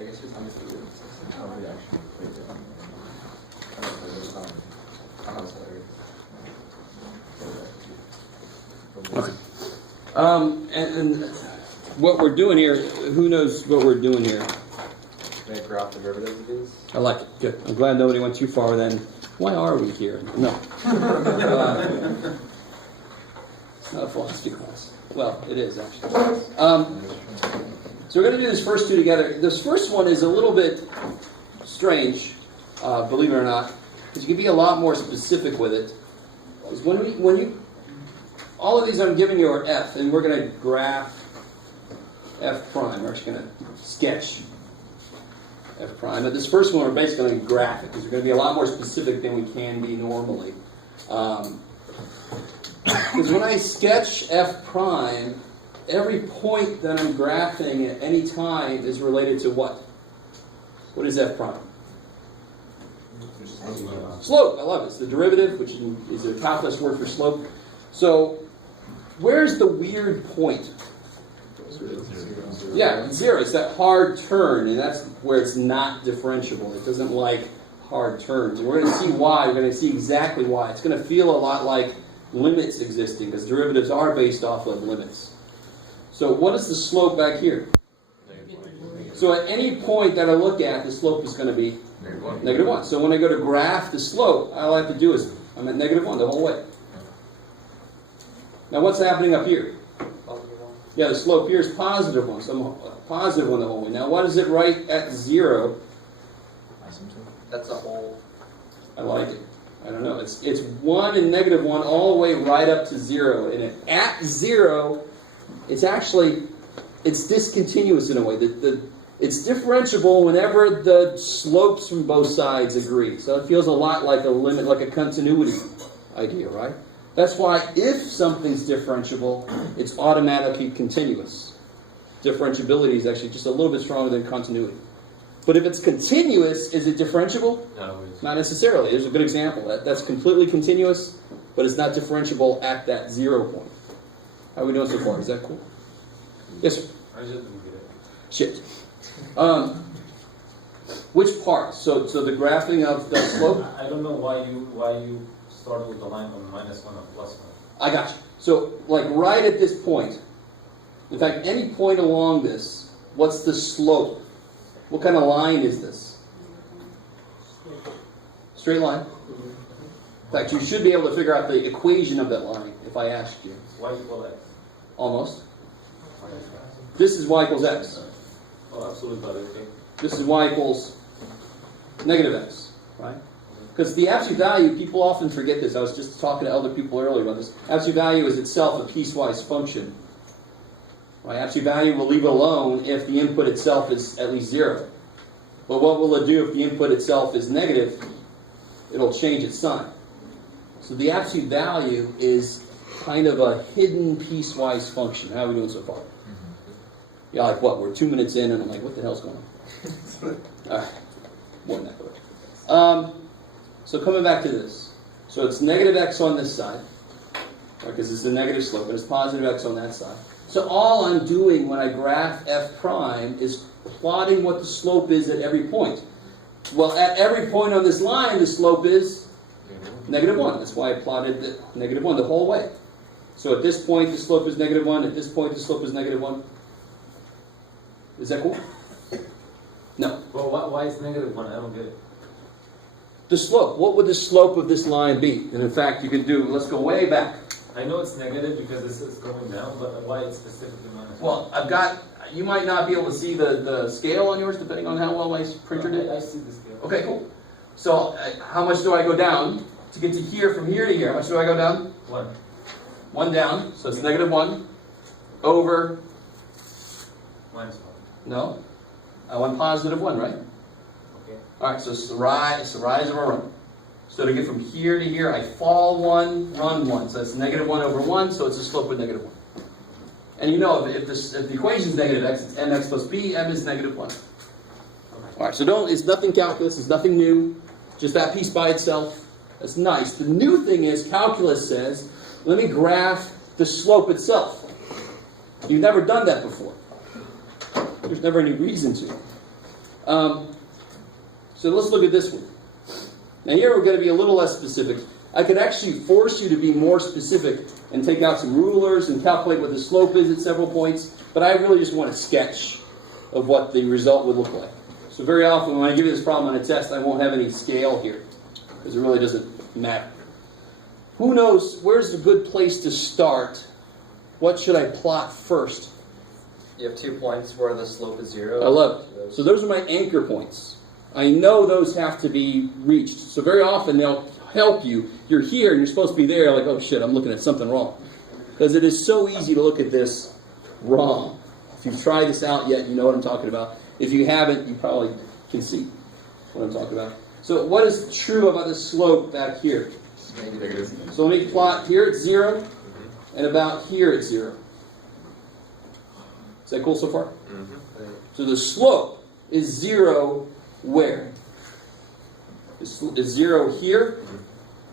I guess you're telling me to probably actually played it. And what we're doing here, who knows what we're doing here? May I graph the derivatives of these? I like it. Good. I'm glad nobody went too far then. Why are we here? No. It's not a philosophy class. Well, it is, actually. So we're going to do this first two together. This first one is a little bit strange, believe it or not, because you can be a lot more specific with it. Because when you all of these I'm giving you are F, and we're going to graph F prime. We're actually going to sketch F prime. But this first one we're basically going to graph it, because we're going to be a lot more specific than we can be normally. Because when I sketch F prime, every point that I'm graphing at any time is related to what? What is F prime? Slope. I love it. It's the derivative, which is a calculus word for slope. So, where's the weird point? Yeah, 0. It's that hard turn, and that's where it's not differentiable. It doesn't like hard turns. And we're going to see why. We're going to see exactly why. It's going to feel a lot like limits existing, because derivatives are based off of limits. So what is the slope back here? So at any point that I look at, the slope is going to be negative 1. So when I go to graph the slope, all I have to do is, I'm at negative 1 the whole way. Now what's happening up here? Yeah, the slope here is positive 1. So I'm positive 1 the whole way. Now what is it right at 0? That's a whole. I like it. I don't know. It's 1 and negative 1 all the way right up to 0. And at 0, it's discontinuous in a way. It's differentiable whenever the slopes from both sides agree. So it feels a lot like a limit, like a continuity idea, right? That's why if something's differentiable, it's automatically continuous. Differentiability is actually just a little bit stronger than continuity. But if it's continuous, is it differentiable? No. Not necessarily. There's a good example. That's completely continuous, but it's not differentiable at that 0 point. How are we doing so far? Is that cool? Yes, sir? I just didn't get it. Shit. Which part? So the graphing of the slope? I don't know why you started with the line from -1 and +1. I got you. So, like right at this point, in fact, any point along this, what's the slope? What kind of line is this? Straight line. In fact, you should be able to figure out the equation of that line if I asked you. Y equal X. Almost. This is y equals x. Oh, absolute value, okay. This is y equals negative x, right? Because the absolute value, people often forget this. I was just talking to other people earlier about this. Absolute value is itself a piecewise function. Right? Absolute value will leave it alone if the input itself is at least 0. But what will it do if the input itself is negative? It'll change its sign. So the absolute value is kind of a hidden piecewise function. How are we doing so far? Yeah, like what? We're 2 minutes in and I'm like, what the hell's going on? All right. More than that. So coming back to this. So it's negative x on this side, because it's a negative slope, and it's positive x on that side. So all I'm doing when I graph f prime is plotting what the slope is at every point. Well, at every point on this line, the slope is negative 1. That's why I plotted the negative 1 the whole way. So at this point, the slope is negative 1. At this point, the slope is negative 1. Is that cool? No. Well, why is -1? I don't get it. The slope. What would the slope of this line be? And in fact, you can do, let's go way back. I know it's negative because this is going down, but why it's specifically -1? Well, you might not be able to see the scale on yours, depending on how well my printer did. I see the scale. Okay, cool. So, how much do I go down to get to here, from here to here? How much do I go down? 1. 1 down, so it's negative 1 over, -1. no, I want positive 1, right? Okay. All right, so it's the rise of a run. So to get from here to here, I fall 1, run 1. So that's negative 1 over 1, so it's a slope of negative 1. And you know, if the equation is negative x, it's mx plus b, m is negative 1. All right, so it's nothing calculus, it's nothing new, just that piece by itself. That's nice. The new thing is, calculus says, let me graph the slope itself. You've never done that before. There's never any reason to. So let's look at this one. Now here we're going to be a little less specific. I could actually force you to be more specific and take out some rulers and calculate what the slope is at several points, but I really just want a sketch of what the result would look like. So very often when I give you this problem on a test, I won't have any scale here, because it really doesn't matter. Who knows, where's a good place to start? What should I plot first? You have 2 points where the slope is 0. I love it. So those are my anchor points. I know those have to be reached. So very often they'll help you. You're here and you're supposed to be there, like, oh shit, I'm looking at something wrong. Because it is so easy to look at this wrong. If you've tried this out yet, you know what I'm talking about. If you haven't, you probably can see what I'm talking about. So what is true about the slope back here? So let me plot here at 0, and about here at 0. Is that cool so far? So the slope is 0 where? Is 0 here?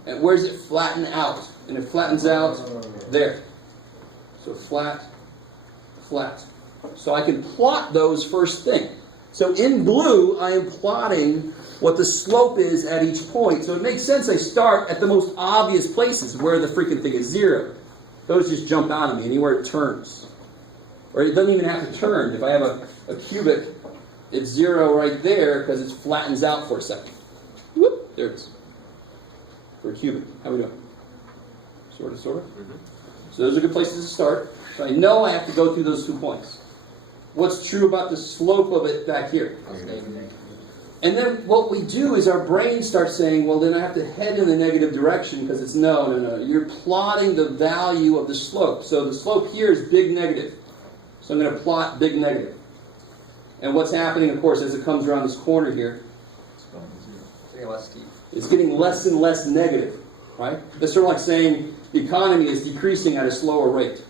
And where does it flatten out? And it flattens out there. So flat, flat. So I can plot those first thing. So in blue, I am plotting what the slope is at each point. So it makes sense I start at the most obvious places where the freaking thing is 0. Those just jump out at me anywhere it turns. Or it doesn't even have to turn. If I have a cubic, it's 0 right there because it flattens out for a second. Whoop, there it is. For a cubic. How we doing? Sort of. So those are good places to start. So I know I have to go through those 2 points. What's true about the slope of it back here? And then what we do is our brain starts saying, well, then I have to head in the negative direction because it's no. You're plotting the value of the slope. So the slope here is big negative. So I'm going to plot big negative. And what's happening, of course, as it comes around this corner here, It's getting less steep. it's getting less and less negative, right? That's sort of like saying the economy is decreasing at a slower rate.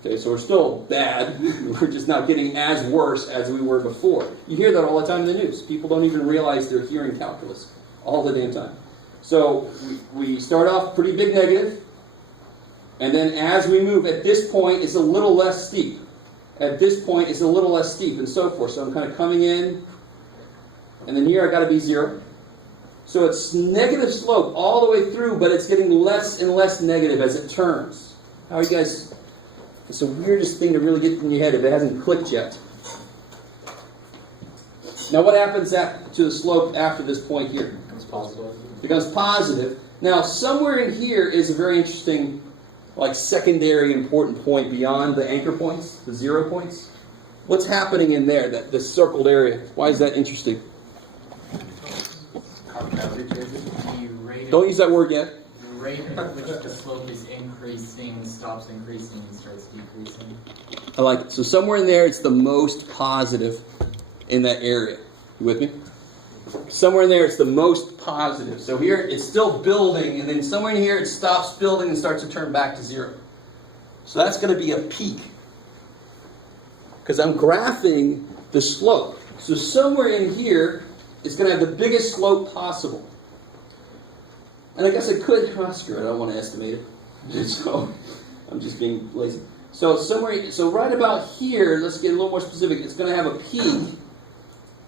Okay, so we're still bad. We're just not getting as worse as we were before. You hear that all the time in the news. People don't even realize they're hearing calculus all the damn time. So we start off pretty big negative, and then as we move, at this point, it's a little less steep. At this point, it's a little less steep, and so forth. So I'm kind of coming in, and then here I got to be 0. So it's negative slope all the way through, but it's getting less and less negative as it turns. How are you guys? It's the weirdest thing to really get in your head if it hasn't clicked yet. Now what happens to the slope after this point here? It becomes positive. It becomes positive. Now somewhere in here is a very interesting, like secondary important point beyond the anchor points, the 0 points. What's happening in there, the circled area? Why is that interesting? The rate Don't use that word yet. the rate at which the slope is increasing stops increasing and starts decreasing. I like it. So somewhere in there, it's the most positive in that area. You with me? Somewhere in there, it's the most positive. So here, it's still building, and then somewhere in here, it stops building and starts to turn back to 0. So that's going to be a peak. Because I'm graphing the slope. So somewhere in here, it's going to have the biggest slope possible. And I guess I could, screw it, I don't want to estimate it. So I'm just being lazy. So right about here, let's get a little more specific, it's going to have a peak.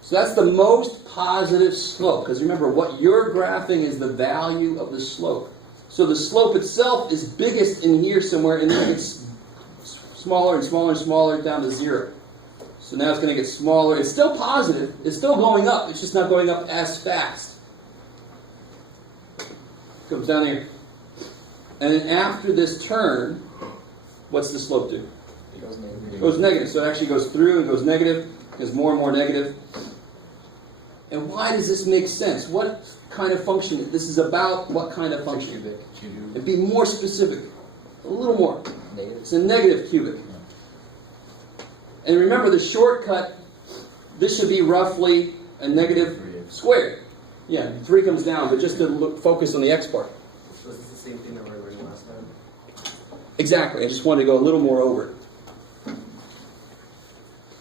So that's the most positive slope. Because remember, what you're graphing is the value of the slope. So the slope itself is biggest in here somewhere, and then it gets smaller and smaller and smaller down to 0. So now it's going to get smaller. It's still positive. It's still going up. It's just not going up as fast. Comes down here. And then after this turn, what's the slope do? It goes negative. It goes negative. So it actually goes through and goes negative. Gets more and more negative. And why does this make sense? What kind of function? This is about what kind of function? Cubic. And be more specific. A little more. Negative. It's a negative cubic. And remember the shortcut, this should be roughly a negative squared. Yeah, 3 comes down, but just to focus on the x part. So is this the same thing that we were doing last time? Exactly. I just wanted to go a little more over it.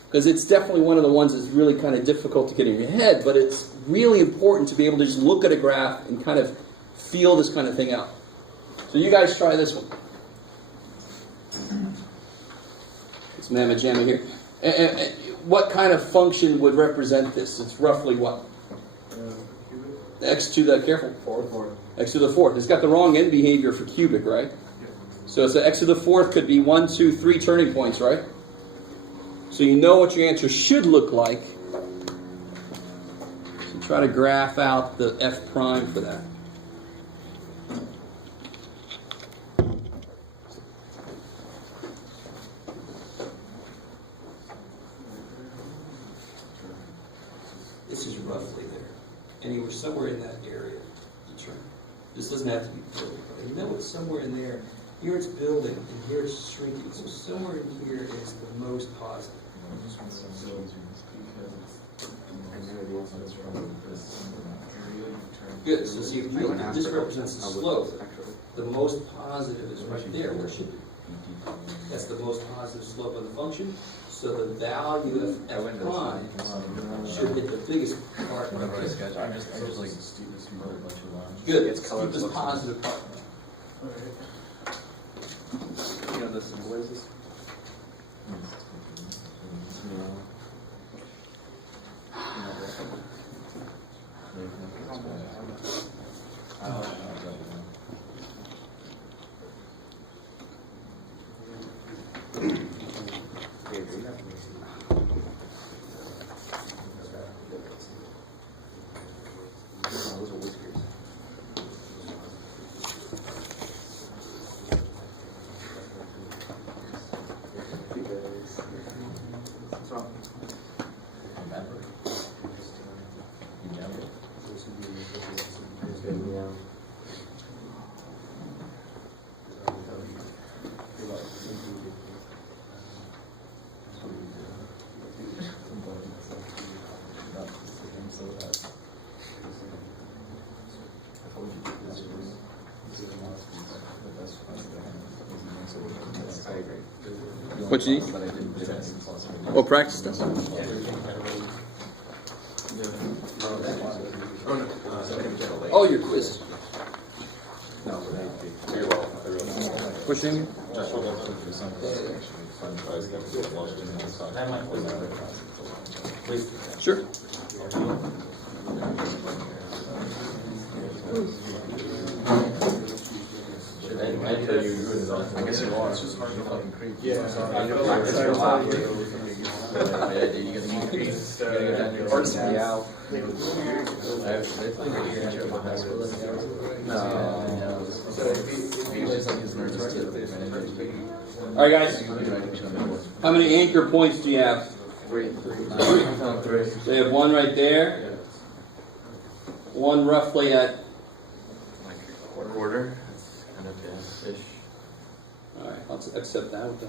Because it's definitely one of the ones that's really kind of difficult to get in your head, but it's really important to be able to just look at a graph and kind of feel this kind of thing out. So you guys try this one. It's mamma jamma here. what kind of function would represent this? It's roughly what? X to the, careful, Fourth. x to the fourth. It's got the wrong end behavior for cubic, right? So it's x to the fourth could be 1, 2, 3 turning points, right? So you know what your answer should look like. So try to graph out the f prime for that. This is roughly there. And you were somewhere in that area. This doesn't have to be building, but you know it's somewhere in there. Here it's building, and here it's shrinking. So somewhere in here is the most positive. Good. So see, if this represents the slope. The most positive is right there. Where should it be? That's the most positive slope of the function. So the value of f prime should hit the biggest part. I'm just like steepest part of bunch of lines. Good. It's colored. Steepest positive part. You know the symbol is this? What you need? Oh, practice this? Oh, your quiz. What's your name? Sure. I tell you, I guess you are. It's just hard to fucking creep. Yeah, I know. You get the increase. Parts me out. All right, guys. How many anchor points do you have? Three. So you have one right there. One roughly at. Quarter. Kind of ish. All right, let's accept that with the.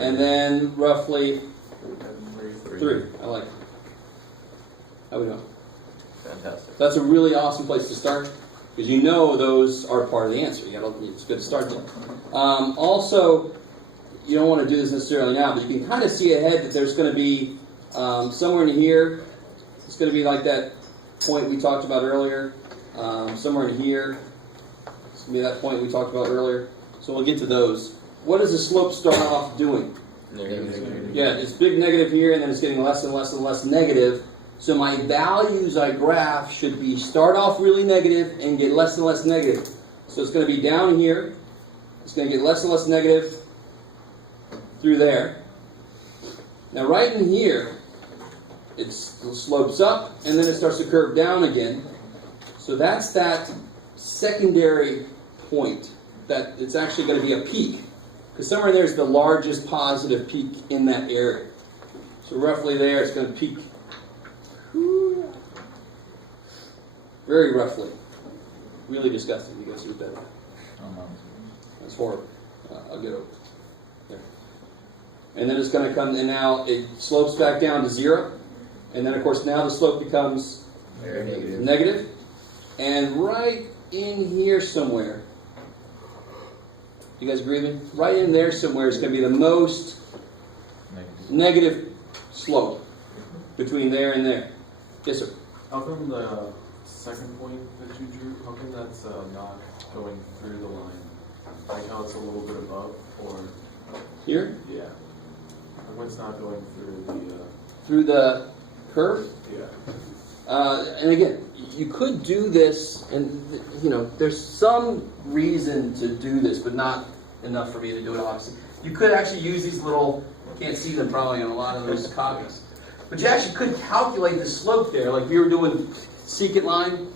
And then roughly 3. I like it. How we doing? Fantastic. That's a really awesome place to start because you know those are part of the answer. It's good to start there. Also, you don't want to do this necessarily now, but you can kind of see ahead that there's going to be somewhere in here. It's going to be like that point we talked about earlier. Somewhere in here. It's going to be that point we talked about earlier. So we'll get to those. What does the slope start off doing? Negative. Yeah, it's big negative here, and then it's getting less and less and less negative. So my values I graph should be start off really negative and get less and less negative. So it's going to be down here. It's going to get less and less negative through there. Now right in here, it slopes up, and then it starts to curve down again. So that's that secondary point that it's actually going to be a peak. Because somewhere in there is the largest positive peak in that area. So roughly there, it's going to peak very roughly. Really disgusting. You guys see what that is? That's horrible. I'll get over it. There. And then it's going to come, and now it slopes back down to 0. And then, of course, now the slope becomes Very negative. negative. And right in here somewhere, you guys agree with me? Right in there somewhere is going to be the most negative slope between there and there. Yes, sir. How come the second point that you drew, how come that's not going through the line? Like how it's a little bit above, or? Here? Yeah. When it's not going through through the curve. yeah. And again, you could do this, and you know, there's some reason to do this, but not enough for me to do it, obviously. You could actually use these little, can't see them probably on a lot of those copies, but you actually could calculate the slope there, like we were doing secant line,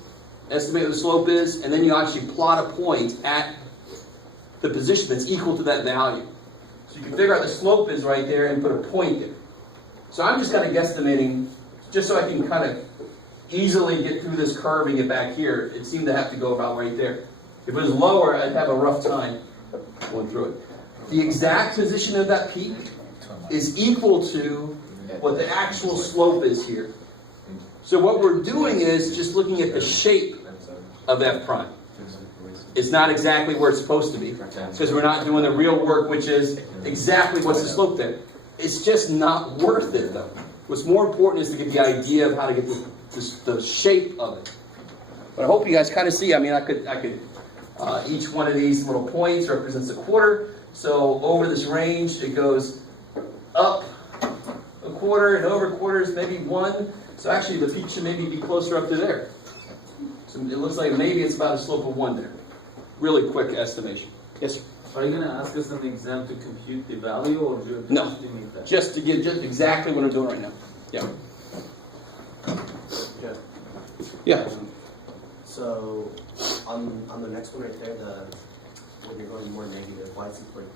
estimate what the slope is, and then you actually plot a point at the position that's equal to that value. So you can figure out the slope is right there and put a point there. So I'm just kind of guesstimating, just so I can kind of easily get through this curve and get back here. It seemed to have to go about right there. If it was lower, I'd have a rough time going through it. The exact position of that peak is equal to what the actual slope is here. So what we're doing is just looking at the shape of f prime. It's not exactly where it's supposed to be, because we're not doing the real work, which is exactly what's the slope there. It's just not worth it, though. What's more important is to get the idea of how to get the shape of it. But I hope you guys kind of see. I mean, I could each one of these little points represents a quarter. So over this range, it goes up a quarter, and over quarters maybe 1. So actually, the peak should maybe be closer up to there. So it looks like maybe it's about a slope of 1 there. Really quick estimation. Yes, sir. Are you going to ask us an exam to compute the value, or just No. to make that? Just to get just exactly what I'm doing right now. Yeah. Yeah. Yeah. So on the next one right there, when you're going more negative, why is it like?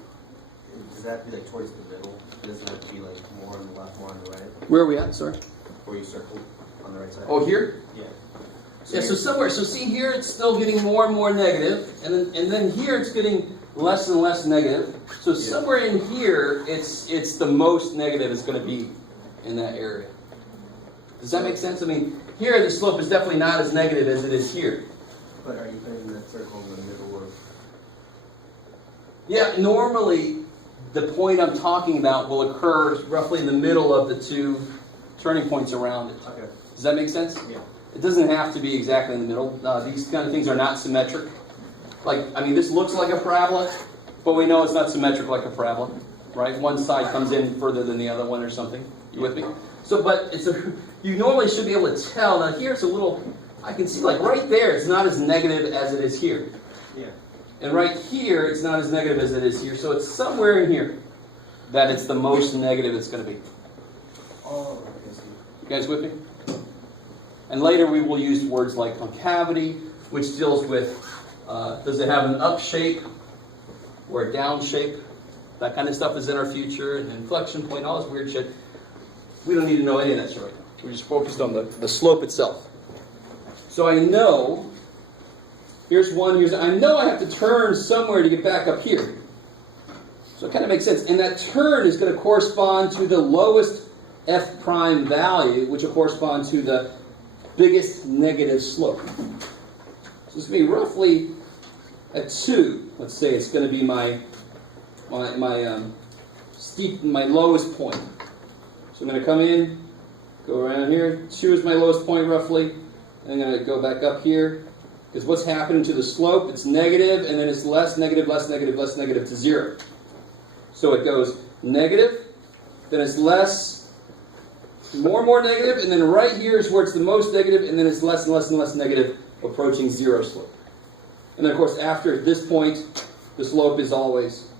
Does that have to be like towards the middle? It doesn't have to be like more on the left, more on the right, Where are we at? Sorry. where you circle on the right side. Oh, here. Yeah. Yeah, so somewhere, so see here it's still getting more and more negative, and then here it's getting less and less negative. So somewhere in here, it's the most negative it's going to be in that area. Does that make sense? I mean, here the slope is definitely not as negative as it is here. But are you putting that circle in the middle of? Yeah, normally the point I'm talking about will occur roughly in the middle of the two turning points around it. Okay. Does that make sense? Yeah. It doesn't have to be exactly in the middle. These kind of things are not symmetric. Like, I mean, this looks like a parabola, but we know it's not symmetric like a parabola, right? One side comes in further than the other one or something. You with me? So, but you normally should be able to tell. Now here it's a little, I can see like right there, it's not as negative as it is here. Yeah. And right here, it's not as negative as it is here. So it's somewhere in here that it's the most negative it's going to be. Oh, okay. So You guys with me? And later we will use words like concavity, which deals with, does it have an up shape or a down shape? That kind of stuff is in our future, and inflection point, all this weird shit. We don't need to know any of that shit right now. We're just focused on the slope itself. So I know, I know I have to turn somewhere to get back up here. So it kind of makes sense. And that turn is going to correspond to the lowest f prime value, which will correspond to the biggest negative slope. So it's going to be roughly at 2. Let's say it's going to be my lowest point. So I'm going to come in, go around here. 2 is my lowest point roughly. And I'm going to go back up here. Because what's happening to the slope? It's negative, and then it's less negative, less negative, less negative to 0. So it goes negative, then it's less, more and more negative, and then right here is where it's the most negative, and then it's less and less and less negative, approaching 0 slope. And then, of course, after this point, the slope is always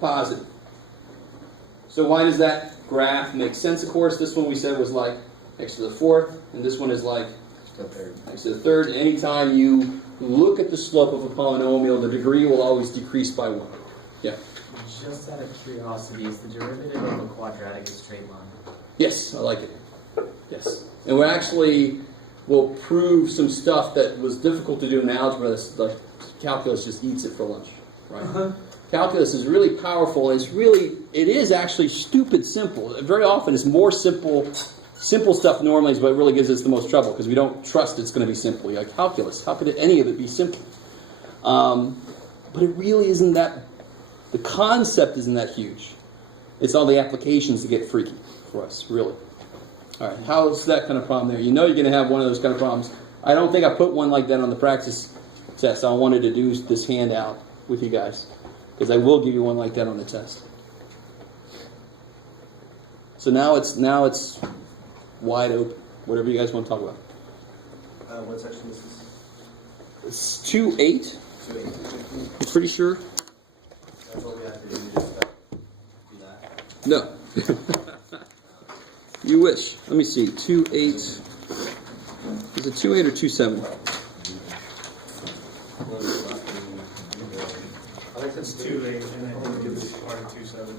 positive. So why does that graph make sense? Of course, this one we said was like next to the 4th, and this one is like next to the 3rd. Anytime you look at the slope of a polynomial, the degree will always decrease by 1. Yeah. Just out of curiosity, is the derivative of a quadratic a straight line? Yes, I like it. Yes. And we'll prove some stuff that was difficult to do in algebra. The calculus just eats it for lunch, right? Calculus is really powerful. It is actually stupid simple. Very often it's more simple stuff normally is what really gives us the most trouble because we don't trust it's going to be simple. Like calculus, how could any of it be simple? But it really isn't that, the concept isn't that huge. It's all the applications that get freaky for us, really. All right, how's that kind of problem there? You know you're going to have one of those kind of problems. I don't think I put one like that on the practice test. I wanted to do this handout with you guys because I will give you one like that on the test. So now it's wide open. Whatever you guys want to talk about. What section is this? It's 2.8. 2.8. I'm pretty sure. That's all we have to do. Just do that. No. You wish. Let me see. 2.8. Is it 2.8 or 2.7? I think it's 2.8, and I think it's part of 2.7.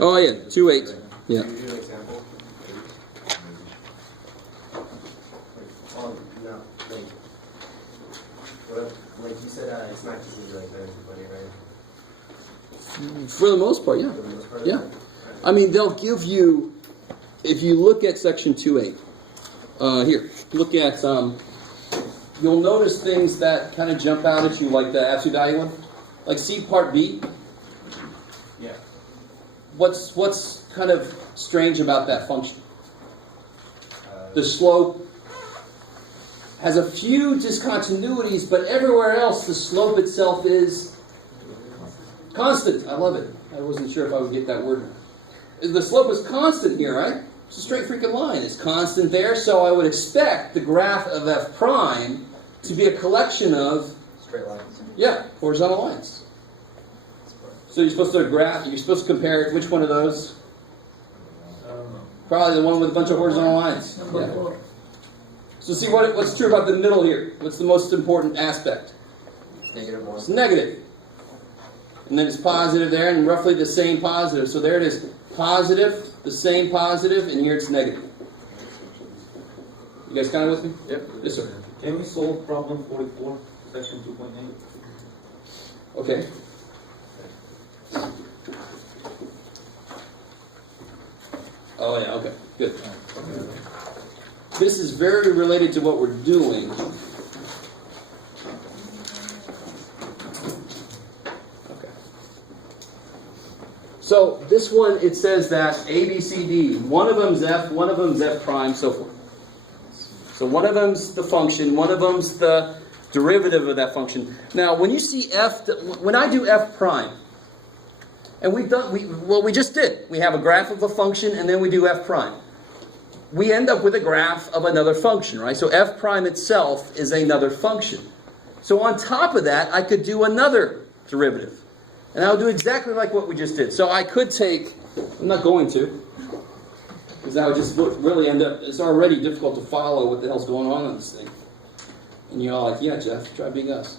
Oh yeah, 2.8. Yeah. Can you do an example? Oh, no, like you said, it's not just gonna be like 10 to 20, right? For the most part, yeah. For the most part, Yeah. okay. I mean, they'll give you, if you look at section 2.8, here, look at, you'll notice things that kind of jump out at you, like the absolute value one. Like see part B. Yeah. What's kind of strange about that function? The slope has a few discontinuities, but everywhere else the slope itself is constant. I love it. I wasn't sure if I would get that word. The slope is constant here, right? It's a straight freaking line. It's constant there, so I would expect the graph of f prime to be a collection of, Straight lines. yeah, horizontal lines. So you're supposed to compare which one of those? Probably the one with a bunch of horizontal lines. Yeah. So see what's true about the middle here. What's the most important aspect? It's -1. It's negative. And then it's positive there, and roughly the same positive. So there it is. Positive, the same positive, and here it's negative. You guys kind of with me? Yep. Yes, sir. Can you solve problem 44, section 2.8? Okay. Oh yeah, okay. Good. This is very related to what we're doing. Okay. So this one, it says that A, B, C, D. One of them's F, one of them's F prime, so forth. So one of them's the function, one of them's the derivative of that function. Now, when you see F, when I do F prime, and we just did. We have a graph of a function, and then we do F prime. We end up with a graph of another function, right? So F prime itself is another function. So on top of that, I could do another derivative. And I'll do exactly like what we just did. So I could take, I'm not going to, because that would just really end up, it's already difficult to follow what the hell's going on this thing. And you're all like, yeah, Jeff, try being us.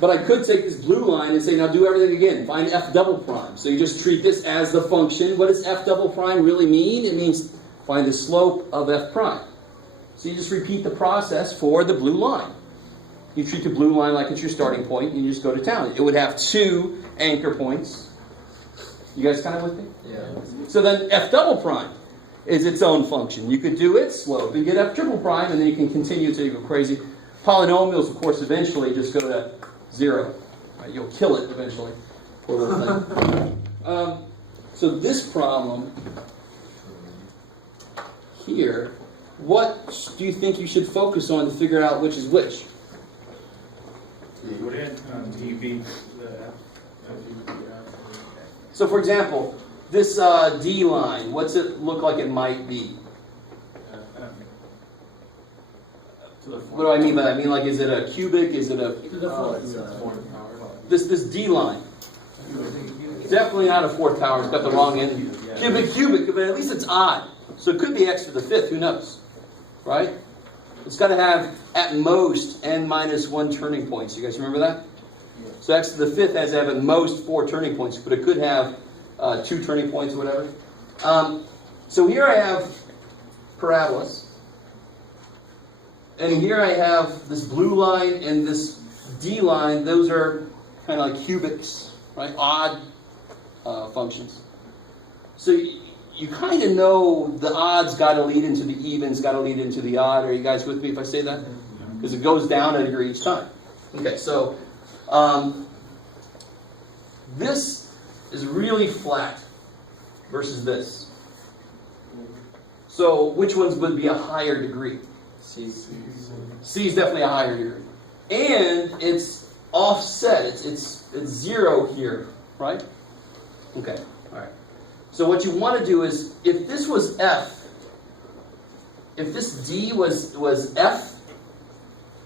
But I could take this blue line and say, now do everything again. Find F double prime. So you just treat this as the function. What does F double prime really mean? It means find the slope of F prime. So you just repeat the process for the blue line. You treat the blue line like it's your starting point, and you just go to town. It would have 2 anchor points. You guys kind of with me? Yeah. So then F double prime is its own function. You could do its slope and get F triple prime, and then you can continue until you go crazy. Polynomials, of course, eventually just go to 0. Right? You'll kill it eventually. Poor little thing. So this problem here, what do you think you should focus on to figure out which is which? Go ahead, DV, So for example, this D line, what's it look like it might be? What do I mean by that? I mean, like, is it a cubic? Is it a... This D line. Definitely not a 4th power. It's got the wrong end. Cubic, but at least it's odd. So it could be x to the 5th. Who knows? Right? It's got to have, at most, n minus 1 turning points. You guys remember that? So x to the 5th has to have at most 4 turning points, but it could have 2 turning points or whatever. So here I have parabolas. And here I have this blue line and this D line. Those are kind of like cubics, right? Odd functions. So you kind of know the odds got to lead into the evens, got to lead into the odd. Are you guys with me if I say that? Because it goes down a degree each time. Okay, so this is really flat versus this. So which ones would be a higher degree? C is definitely a higher degree. And it's offset. It's 0 here, right? Okay, all right. So what you want to do is, if this was f, if this d was f,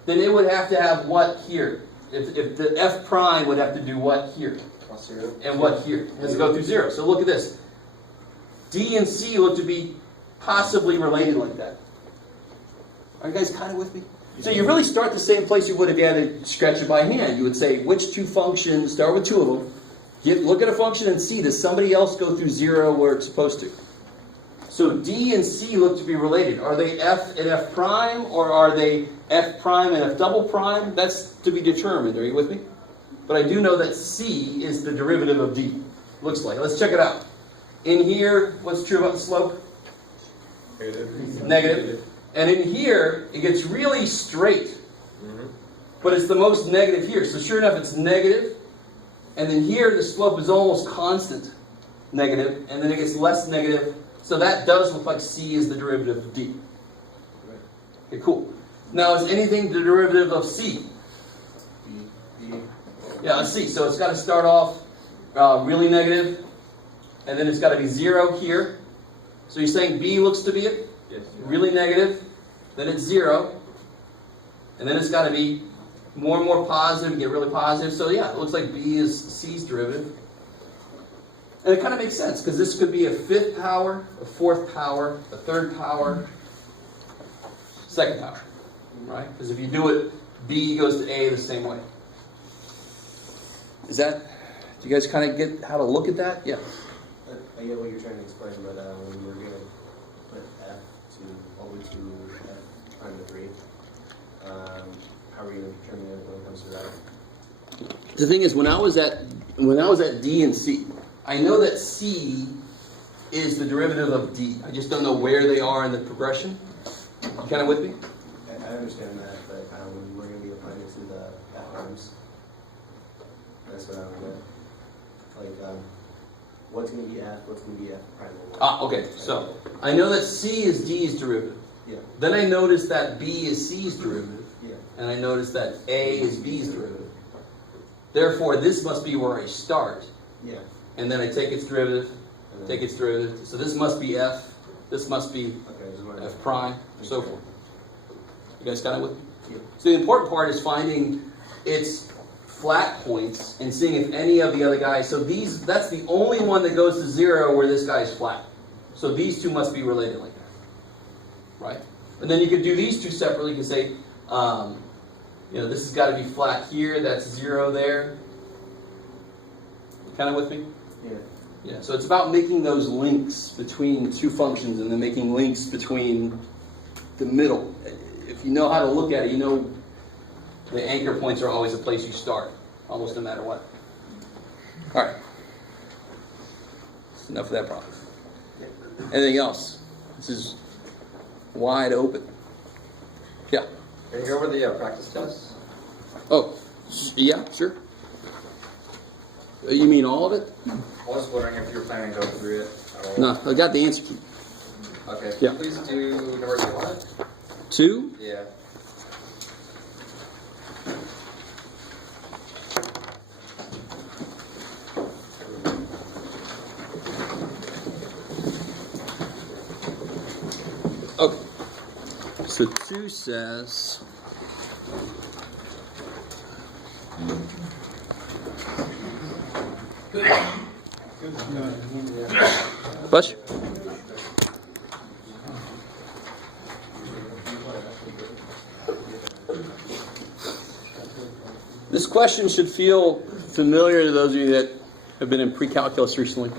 then it would have to have what here? If the f prime would have to do what here? Plus 0. And what here? It has to go through 0. So look at this. D and C look to be possibly related like that. Are you guys kind of with me? So you really start the same place you would if you had to stretch it by hand. You would say, which two functions, start with two of them, look at a function and see, does somebody else go through 0 where it's supposed to? So D and C look to be related. Are they F and F prime, or are they F prime and F double prime? That's to be determined. Are you with me? But I do know that C is the derivative of D. Looks like. Let's check it out. In here, what's true about the slope? Negative. And in here, it gets really straight. But it's the most negative here. So sure enough, it's negative. And then here, the slope is almost constant negative. And then it gets less negative. So that does look like C is the derivative of D. Okay, cool. Now, is anything the derivative of C? Yeah, let's see. So it's got to start off really negative. And then it's got to be 0 here. So you're saying B looks to be it? Yes. Really negative. Then it's 0. And then it's got to be more and more positive and get really positive. So yeah, it looks like B is C's derivative. And it kind of makes sense, because this could be a 5th power, a 4th power, a 3rd power, 2nd power. Right? Because if you do it, B goes to A the same way. Is that, do you guys kind of get how to look at that? Yeah. I get what you're trying to explain, but when we're going to put f to all the way to f prime to 3, how are you going to determine it when it comes to that? The thing is, when I was at D and C, I know that C is the derivative of D. I just don't know where they are in the progression. You kind of with me? I understand that, but when we're going to be applying it to the f primes, that's what I would get. Like, what's going to be f, what's going to be f prime? Okay. So I know that C is D's derivative. Yeah. Then I noticed that B is C's derivative. Yeah. And I noticed that A is B's derivative. Therefore, this must be where I start. Yeah. And then I take its derivative, take its derivative. So this must be F. This must be F prime, and so forth. You guys got it with me? Yeah. So the important part is finding its flat points and seeing if any of the other guys. So that's the only one that goes to 0 where this guy's flat. So these two must be related like that, right? And then you could do these two separately. You could say, this has got to be flat here. That's 0 there. You kind of with me? Yeah. Yeah. So it's about making those links between two functions, and then making links between the middle. If you know how to look at it, you know the anchor points are always the place you start, almost no matter what. All right. That's enough of that problem. Anything else? This is wide open. Yeah. Can you go over the practice tests? Oh, yeah, sure. You mean all of it? I was wondering if you were planning to go through it at all. No, I got the answer key. Okay. Can Yeah. you please do number 1? 2? Yeah. Okay. So 2 says. Bush? This question should feel familiar to those of you that have been in pre-calculus recently.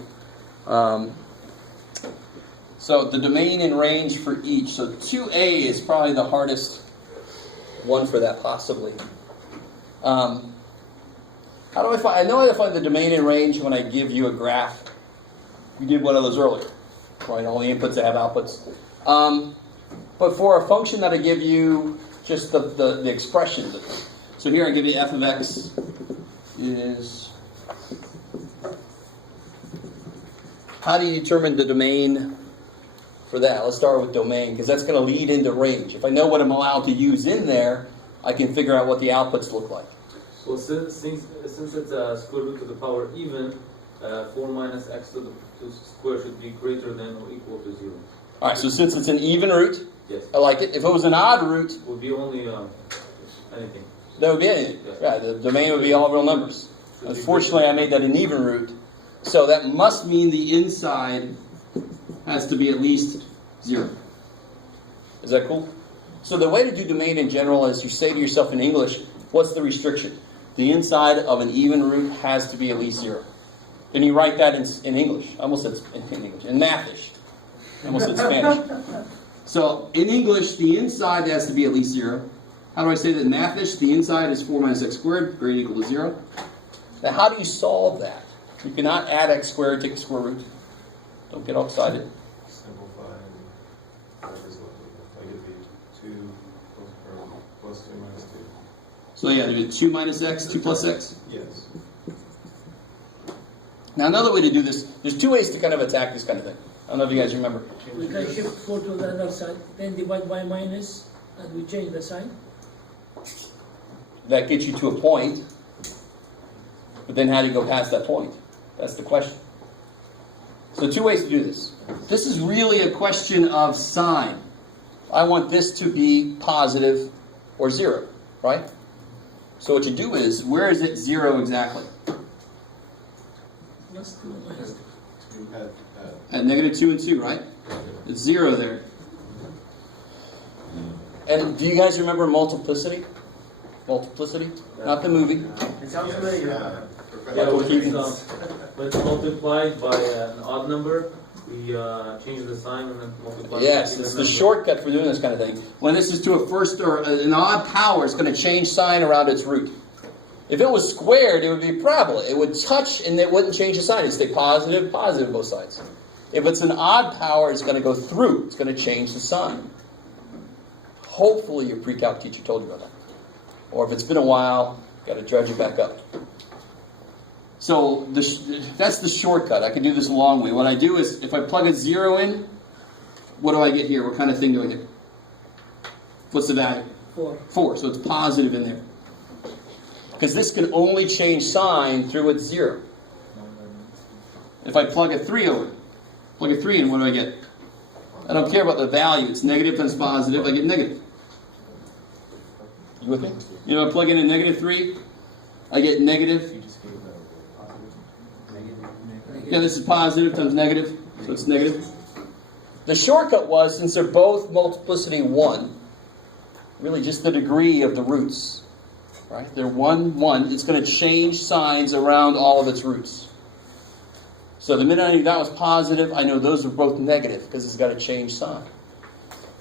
So the domain and range for each. So 2a is probably the hardest one for that, possibly. How do I find? I know how to find the domain and range when I give you a graph. We did one of those earlier, right? All the inputs that have outputs. But for a function that I give you just the expressions. So here I give you f of x is. How do you determine the domain for that? Let's start with domain, because that's going to lead into range. If I know what I'm allowed to use in there, I can figure out what the outputs look like. Well, since it's square root to the power even, 4 minus x to the the square should be greater than or equal to 0. All right, so since it's an even root, Yes. I like it. If it was an odd root, It would be only anything. that would be anything. Yeah, the domain would be all real numbers. Unfortunately, I made that an even root. So that must mean the inside has to be at least 0. Is that cool? So the way to do domain in general is you say to yourself in English, what's the restriction? The inside of an even root has to be at least 0. Then you write that in English. I almost said in English. In Mathish. I almost said Spanish. So in English, the inside has to be at least 0. How do I say that in Mathish? The inside is 4 minus x squared, greater equal to 0. Now how do you solve that? You cannot add x squared, take the square root. Don't get all excited. Simplify and whatever's left. Like it'd be 2 plus 2 minus 2. So yeah, there's 2 minus x, 2 plus x. Yes. Now another way to do this, there's 2 ways to kind of attack this kind of thing. I don't know if you guys remember. We can shift 4 to the other side, then divide by minus, and we change the sign. That gets you to a point, but then how do you go past that point? That's the question. So 2 ways to do this. This is really a question of sign. I want this to be positive or 0, right? So what you do is, where is it 0 exactly? Plus 2 minus 2 At negative 2 and 2, right? It's 0 there. And do you guys remember multiplicity? Multiplicity? Not the movie. It sounds familiar. Yeah, Michael when Keaton. when it's multiplied by an odd number, we change the sign and then multiply. Yes, by it's the the number. shortcut for doing this kind of thing. When this is to a first or an odd power, it's going to change sign around its root. If it was squared, it would be parabola. It would touch and it wouldn't change the sign. It'd stay positive, positive both sides. If it's an odd power, it's going to go through. It's going to change the sign. Hopefully your pre-calc teacher told you about that. Or if it's been a while, got to dredge it back up. So that's the shortcut. I can do this a long way. What I do is, if I plug a 0 in, what do I get here? What kind of thing do I get? What's the value? 4. 4, so it's positive in there. Because this can only change sign through its 0. If I plug a 3 over, plug a 3 in, what do I get? I don't care about the value. It's negative times positive, I get negative. You with me? You know, I plug in a negative 3, I get negative. Yeah, this is positive times negative, so it's negative. The shortcut was, since they're both multiplicity 1, really just the degree of the roots. Right? They're 1, 1. It's going to change signs around all of its roots. So the minute I knew that was positive, I know those are both negative because it's got to change sign.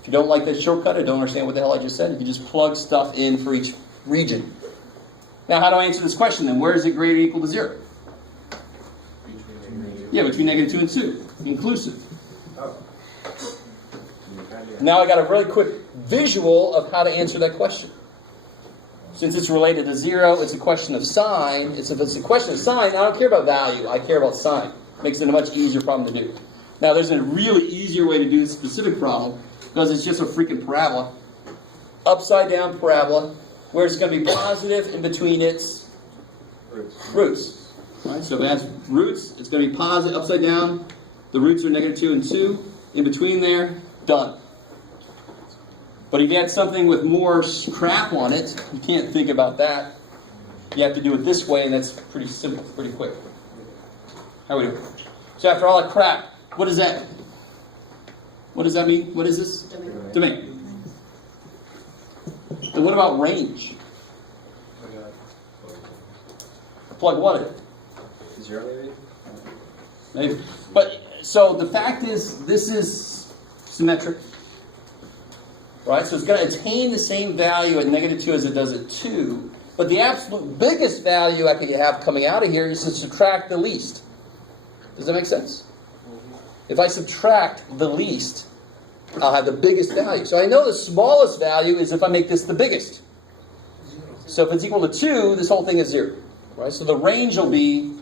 If you don't like that shortcut or don't understand what the hell I just said, you can just plug stuff in for each region. Now, how do I answer this question then? Where is it greater or equal to 0? Yeah, between negative 2 and 2. Inclusive. Now I got a really quick visual of how to answer that question. Since it's related to 0, it's a question of sign. If it's a question of sign, I don't care about value. I care about sign. Makes it a much easier problem to do. Now, there's a really easier way to do this specific problem because it's just a freaking parabola. Upside down parabola where it's going to be positive in between its roots. Right? So if it has roots, it's going to be positive upside down. The roots are negative 2 and 2. In between there, done. But if you had something with more crap on it, you can't think about that. You have to do it this way, and that's pretty simple, pretty quick. How are we doing? So after all that crap, what is that? What does that mean? What is this? Domain. And what about range? Plug what in? 0 maybe? Maybe. But, so the fact is, this is symmetric. Right? So it's going to attain the same value at negative 2 as it does at 2. But the absolute biggest value I could have coming out of here is to subtract the least. Does that make sense? If I subtract the least, I'll have the biggest value. So I know the smallest value is if I make this the biggest. So if it's equal to 2, this whole thing is 0. Right? So the range will be...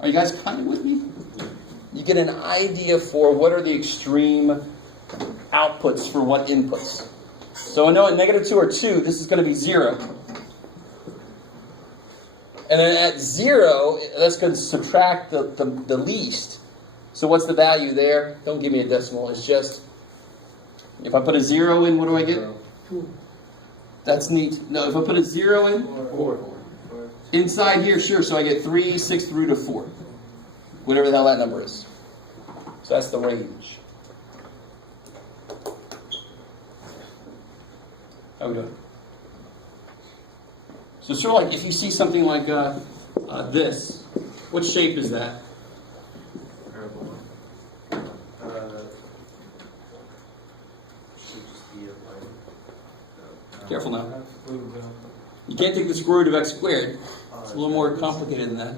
Are you guys kind of with me? You get an idea for what are the extreme outputs for what inputs. So I know at negative 2 or 2, this is going to be 0. And then at 0, that's going to subtract the least. So what's the value there? Don't give me a decimal. It's just, if I put a 0 in, what do I get? 2. That's neat. No, if I put a 0 in, 4. inside here, sure, so I get 3 6th root of 4. Whatever the hell that number is. So that's the range. How we doing? So it's sort of like if you see something like this, what shape is that? Parabola. Should just be a line. Careful now. You can't take the square root of x squared. It's a little more complicated than that.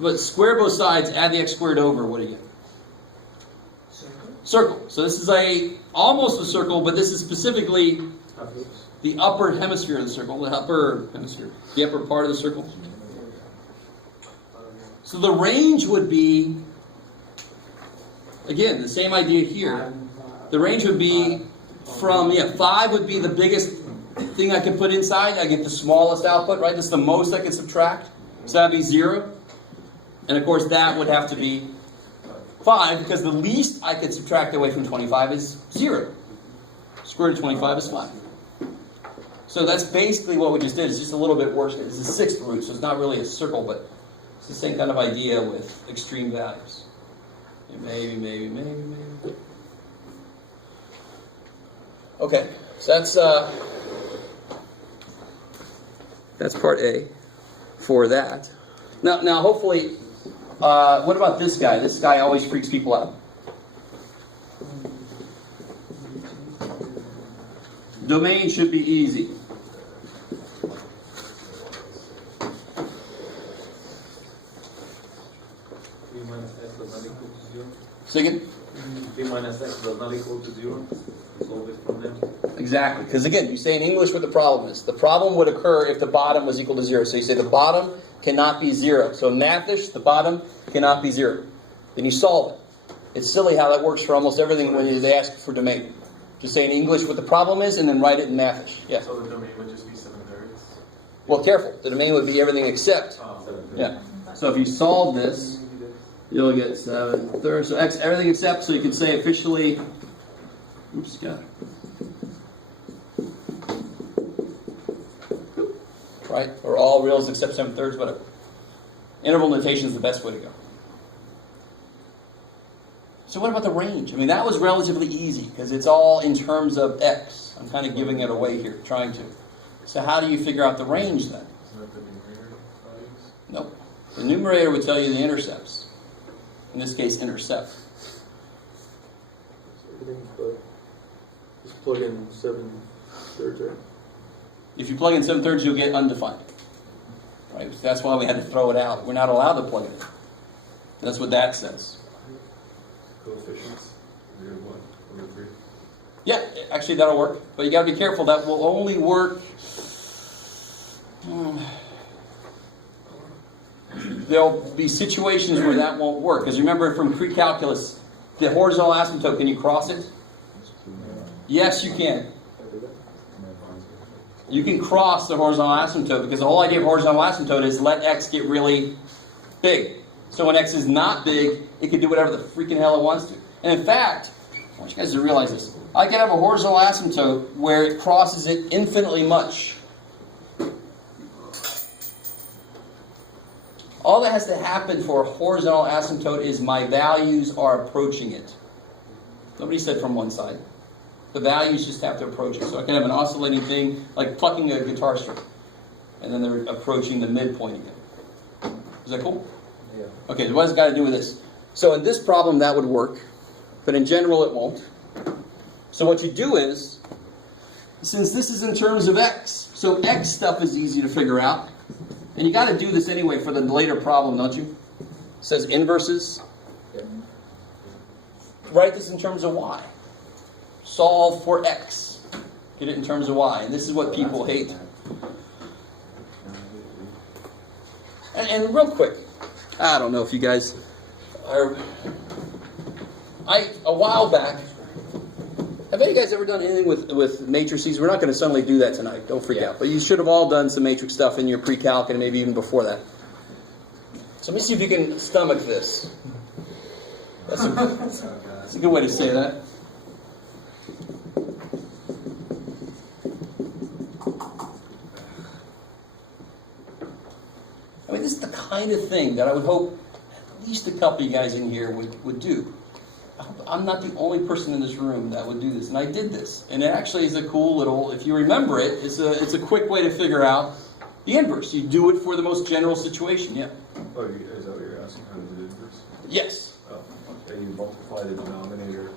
But square both sides, add the x squared over, what do you get? Circle. So this is almost a circle, but this is specifically the upper hemisphere of the circle, the upper part of the circle. So the range would be, again, the same idea here. The range would be from, 5 would be the biggest thing I can put inside. I get the smallest output, right? That's the most I can subtract. So that'd be 0. And of course that would have to be 5, because the least I could subtract away from 25 is 0. Square root of 25 is 5. So that's basically what we just did. It's just a little bit worse. It's a 6th root, so it's not really a circle, but it's the same kind of idea with extreme values. And maybe. Okay, so that's part A for that. Now hopefully, what about this guy? This guy always freaks people out. Domain should be easy. Say again? 3 minus x does not equal to 0. Solve it from them. Exactly. Because again, you say in English what the problem is. The problem would occur if the bottom was equal to 0. So you say the bottom cannot be 0. So in Mathish, the bottom cannot be 0. Then you solve it. It's silly how that works for almost everything when they ask for domain. Just say in English what the problem is and then write it in Mathish. Yeah. So the domain would just be 7/3? Well, careful. The domain would be everything except. Yeah. So if you solve this, you'll get 7/3. So x, everything except, so you can say officially, oops, got it. Right? Or all reals except 7/3, whatever. Interval notation is the best way to go. So what about the range? I mean, that was relatively easy because it's all in terms of x. I'm kind of giving it away here, trying to. So how do you figure out the range then? Isn't that the numerator values? Nope. The numerator would tell you the intercepts. In this case, intercept. Just plug in 7/3, right? If you plug in 7/3, you'll get undefined. Right? That's why we had to throw it out. We're not allowed to plug it in. That's what that says. Coefficients? 0/1/3? Yeah, actually that'll work. But you got to be careful. That will only work. There'll be situations where that won't work. Because remember from pre-calculus, the horizontal asymptote, can you cross it? Yes, you can. You can cross the horizontal asymptote because the whole idea of horizontal asymptote is let x get really big. So when x is not big, it can do whatever the freaking hell it wants to. And in fact, I want you guys to realize this. I can have a horizontal asymptote where it crosses it infinitely much. All that has to happen for a horizontal asymptote is my values are approaching it. Nobody said from one side. The values just have to approach it. So I can have an oscillating thing, like plucking a guitar string. And then they're approaching the midpoint again. Is that cool? Yeah. Okay, so what does it got to do with this? So in this problem, that would work. But in general, it won't. So what you do is, since this is in terms of x, so x stuff is easy to figure out. And you got to do this anyway for the later problem, don't you? It says inverses. Yep. Write this in terms of y. Solve for x. Get it in terms of y. And this is what people hate. And real quick, I don't know if you guys are... a while back, have any of you guys ever done anything with matrices? We're not going to suddenly do that tonight. Don't freak out. But you should have all done some matrix stuff in your pre-calc and maybe even before that. So let me see if you can stomach this. That's a good way to say that. I mean, this is the kind of thing that I would hope at least a couple of you guys in here would do. I'm not the only person in this room that would do this, and I did this. And it actually is a cool little, if you remember it, it's a quick way to figure out the inverse. You do it for the most general situation, yeah. Oh, is that what you're asking, how to do the inverse? Yes. Oh, okay, you multiply the denominator,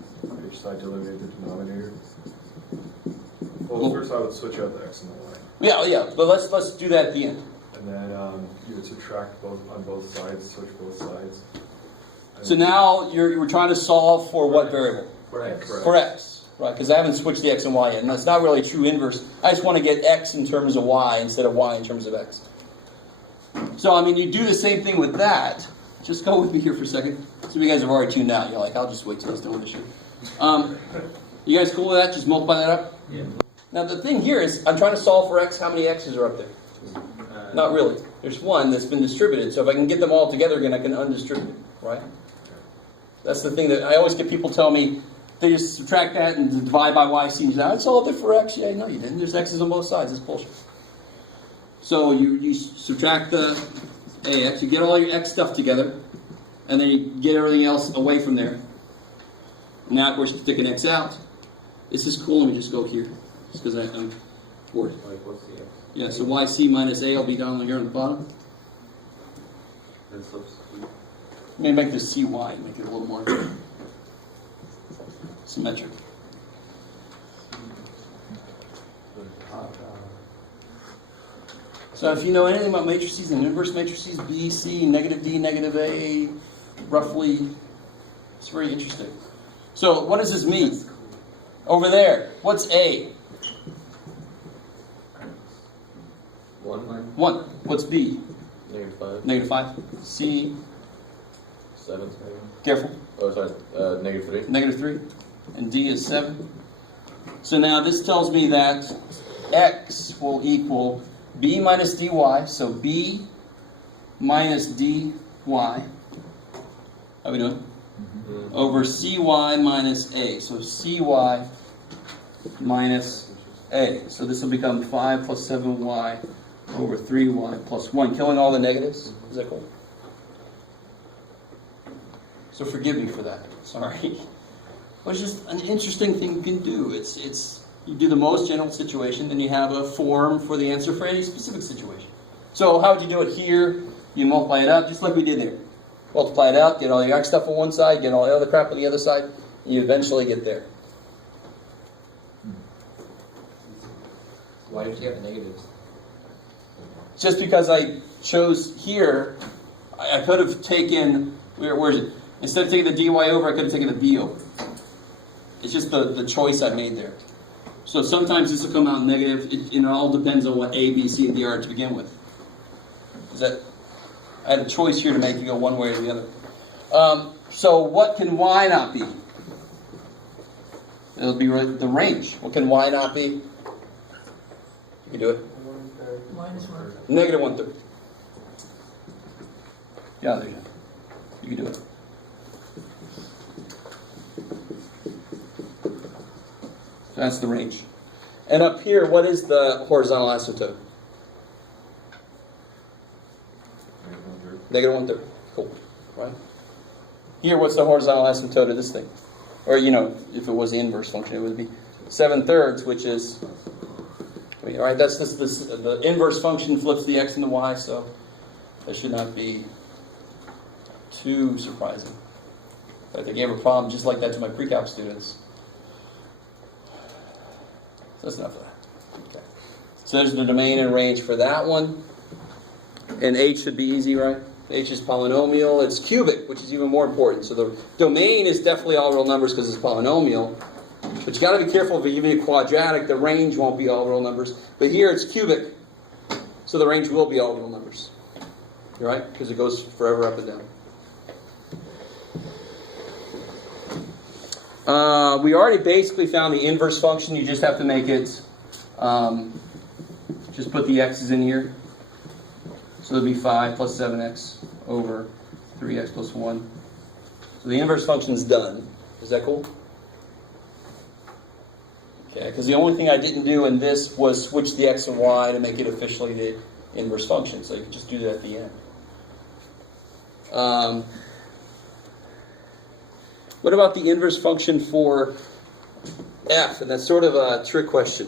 each side to eliminate the denominator. Well, first I would switch out the x and the y. Yeah, but let's do that at the end. And then you would subtract both on both sides, switch both sides. And So now we're trying to solve for what variable? For X. For x, right? Because I haven't switched the x and y yet, and that's not really a true inverse. I just want to get x in terms of y instead of y in terms of x. So, I mean, you do the same thing with that. Just go with me here for a second. Some of you guys have already tuned out. You're like, I'll just wait till he's done with this shit. You guys cool with that? Just multiply that up? Yeah. Now, the thing here is, I'm trying to solve for x. How many x's are up there? Not really. There's one that's been distributed. So if I can get them all together again, I can undistribute it, right? That's the thing that I always get people tell me, they just subtract that and divide by y, c. I solved it for x. Yeah, no, you didn't. There's x's on both sides. It's bullshit. So you subtract the ax, you get all your x stuff together, and then you get everything else away from there. Now, of course, you stick an x out. This is cool. Let me just go here, just because I'm bored. Like, what's the x? Yeah, so yc minus a will be down here on the bottom. Then substitute. Let me make this cy, make it a little more symmetric. So if you know anything about matrices and inverse matrices, B, C, negative D, negative A, roughly, it's very interesting. So what does this mean? Over there, what's A? 1, 1. What's B? -5, Negative 5. C, 7. careful, Oh, sorry, -3. negative 3. And D is 7. So now this tells me that X will equal B minus dy, so B minus dy. How we doing? Over cy minus a. So cy minus a. So this will become 5 plus 7y over 3y plus 1. Killing all the negatives. Is that cool? So forgive me for that. Sorry. But it's just an interesting thing you can do. It's you do the most general situation, then you have a form for the answer for any specific situation. So how would you do it here? You multiply it out just like we did there. Multiply it out, get all your x stuff on one side, get all the other crap on the other side, and you eventually get there. Why did you have the negatives? Just because I chose here, I could have taken, where is it? Instead of taking the dy over, I could have taken the b over. It's just the choice I made there. So sometimes this will come out negative. It all depends on what a, b, c, and d are to begin with. I had a choice here to make you go one way or the other. So what can y not be? It'll be the range. What can y not be? You can do it. Minus 1. Negative 1/3. Yeah, there you go. You can do it. So that's the range. And up here, what is the horizontal asymptote? Negative 1/3. Cool. Right? Here, what's the horizontal asymptote of this thing? Or, if it was the inverse function, it would be 7/3, which is... All right, that's this. The inverse function flips the x and the y, so that should not be too surprising. But if I gave a problem just like that to my pre-calc students, so that's enough of that. Okay. So there's the domain and range for that one. And h should be easy, right? H is polynomial. It's cubic, which is even more important. So the domain is definitely all real numbers because it's polynomial. But you got to be careful if you give me a quadratic, the range won't be all real numbers. But here it's cubic, so the range will be all real numbers. You're right? Because it goes forever up and down. We already basically found the inverse function. You just have to make it, just put the x's in here. So it'll be 5 plus 7x over 3x plus 1. So the inverse function's done. Is that cool? Okay, because the only thing I didn't do in this was switch the x and y to make it officially the inverse function. So you can just do that at the end. What about the inverse function for f? And that's sort of a trick question.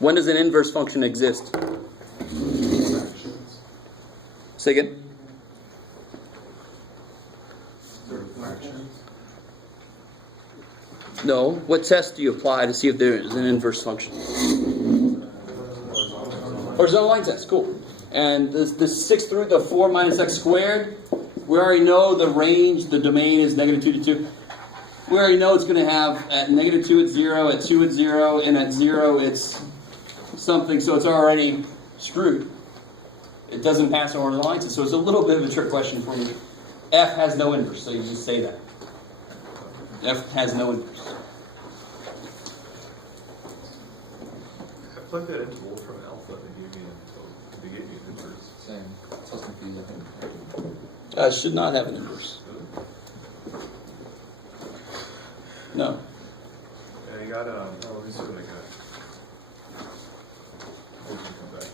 When does an inverse function exist? Say again? No. What test do you apply to see if there is an inverse function? Horizontal line test. Cool. And the 6 root of 4 minus x squared, we already know the range, the domain is -2 to 2. We already know it's going to have at -2 it's 0, at 2 it's 0, and at 0 it's something, so it's already screwed. It doesn't pass a horizontal line test, so it's a little bit of a trick question for me. F has no inverse, so you just say that. F has no inverse. I plugged that into Wolfram Alpha and they gave me an inverse. Same. It's so confusing. It should not have an inverse. No. And I got, let me see what I got. We can come back to it.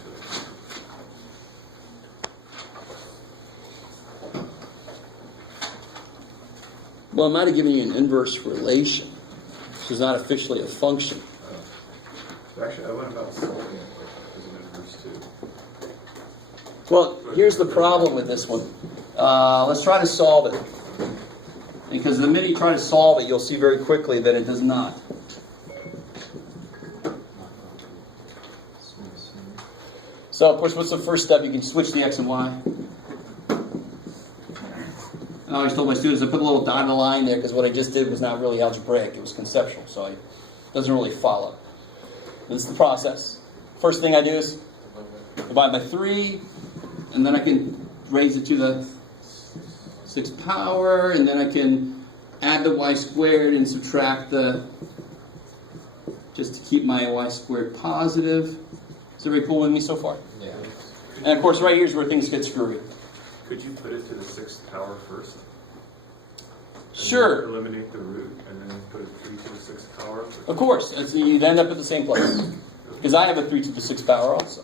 Well, I might have given you an inverse relation, which is not officially a function. Actually, I went about solving it as an inverse too. Well, here's the problem with this one. Let's try to solve it. Because the minute you try to solve it, you'll see very quickly that it does not. So, of course, what's the first step? You can switch the x and y. I always told my students I put a little dotted line there because what I just did was not really algebraic. It was conceptual, so it doesn't really follow. This is the process. First thing I do is divide by 3, and then I can raise it to the 6th power, and then I can add the y squared and subtract the, just to keep my y squared positive. Is everybody cool with me so far? Yeah. And of course, right here's where things get screwy. Could you put it to the 6th power first? And Sure. then eliminate the root and then put a 3 to the 6th power? Of course, you'd end up at the same place. Because I have a 3 to the 6th power also.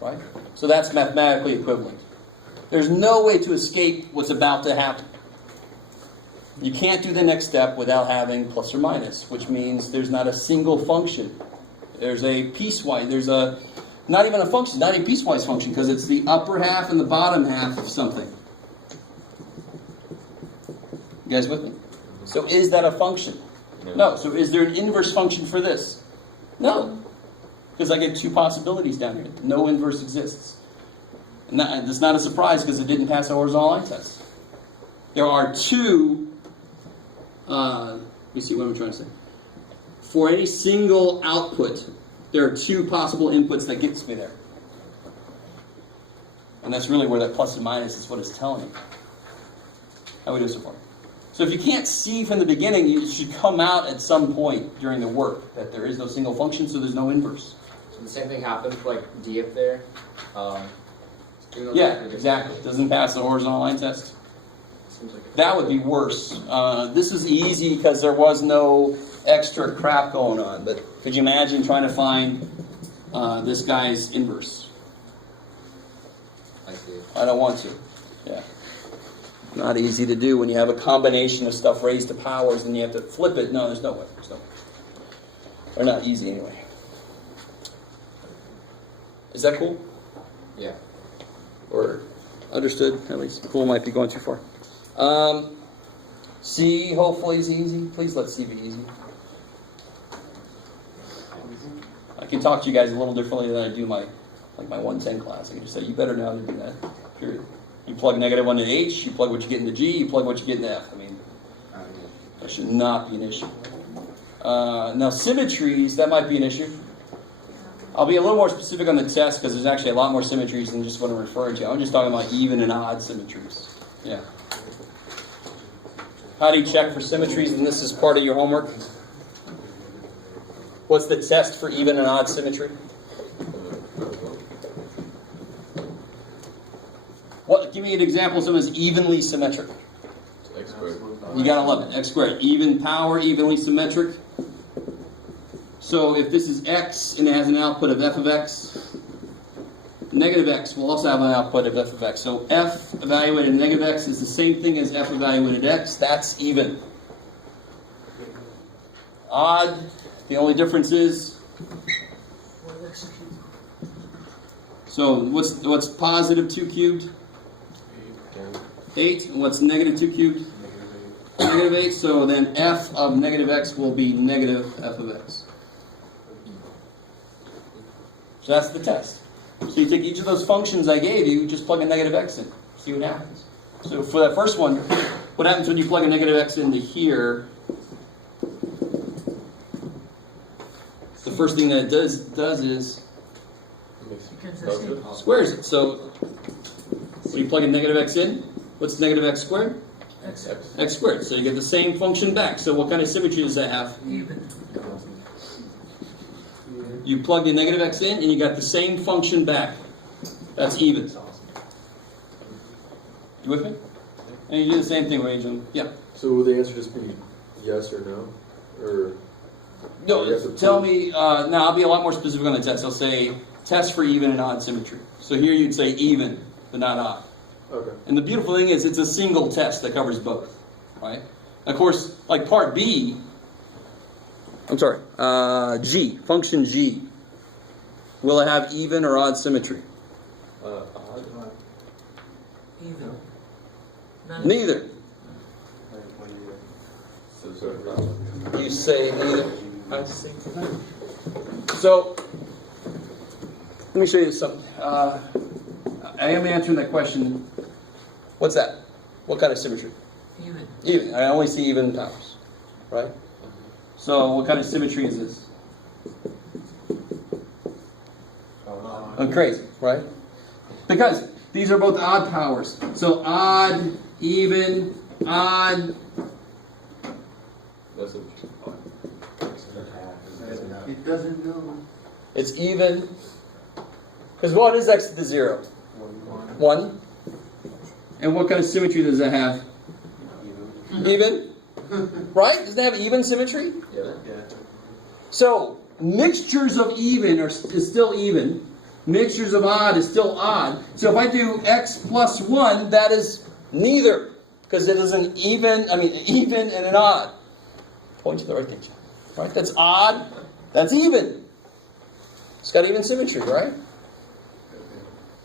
Right? So that's mathematically equivalent. There's no way to escape what's about to happen. You can't do the next step without having plus or minus, which means there's not a single function. There's a piecewise, there's a, not even a function, not a piecewise function, because it's the upper half and the bottom half of something. You guys with me? So is that a function? No. So is there an inverse function for this? No. Because I get two possibilities down here. No inverse exists. And that's not a surprise because it didn't pass a horizontal line test. There are two, let me see, what am I trying to say? For any single output, there are two possible inputs that gets me there. And that's really where that plus and minus is what it's telling me. How we do so far? So if you can't see from the beginning, it should come out at some point during the work that there is no single function, so there's no inverse. So the same thing happens for like D up there. Yeah, exactly. Doesn't pass the horizontal line test. That would be worse. This is easy because there was no extra crap going on. But could you imagine trying to find this guy's inverse? I see. I don't want to. Yeah. Not easy to do when you have a combination of stuff raised to powers and you have to flip it. No, there's no way. There's no way. Or not easy anyway. Is that cool? Yeah. Or understood, at least. Cool might be going too far. C, hopefully, is easy. Please let C be easy. I can talk to you guys a little differently than I do my 110 class. I can just say, you better know how to do that, period. You plug -1 into H, you plug what you get into G, you plug what you get into F. I mean, that should not be an issue. Now, symmetries, that might be an issue. I'll be a little more specific on the test because there's actually a lot more symmetries than just what I'm referring to. I'm just talking about even and odd symmetries. Yeah. How do you check for symmetries? And this is part of your homework. What's the test for even and odd symmetry? me an example of something that's evenly symmetric. X squared. You gotta love it. X squared. Even power, evenly symmetric. So if this is x and it has an output of f of x, negative x will also have an output of f of x. So f evaluated at negative x is the same thing as f evaluated at x. That's even. Odd, the only difference is, so what's positive 2 cubed? 8. And what's negative 2 cubed? Negative 8. So then f of negative x will be negative f of x. So that's the test. So you take each of those functions I gave you, just plug a negative x in. See what happens. So for that first one, what happens when you plug a negative x into here? The first thing that it does is squares it. So when you plug a negative x in, what's negative x squared? X. X squared. So you get the same function back. So what kind of symmetry does that have? Even. You plug the negative x in and you got the same function back. That's even. You with me? And you do the same thing, Rachel. Yeah. So will the answer just be yes or no? Or No, you have to tell prove- me, now I'll be a lot more specific on the test. I'll say test for even and odd symmetry. So here you'd say even, but not odd. Okay. And the beautiful thing is it's a single test that covers both, right? Of course, like part B, G, function G. Will it have even or odd symmetry? Odd. Even. Neither. So You say neither. So, let me show you something. I am answering that question. What's that? What kind of symmetry? Even. Even. I only see even powers, right? So, what kind of symmetry is this? Oh, crazy, right? Because these are both odd powers. So, odd, even, odd. that's what It doesn't know. It's even. Because what is x to the 0? 1. And what kind of symmetry does that have? Even? Right? Doesn't it have even symmetry? Yeah. So, mixtures of even is still even. Mixtures of odd is still odd. So if I do x plus 1, that is neither. Because it is an even and an odd. Point to the right thing. Right? That's odd. That's even. It's got even symmetry, right?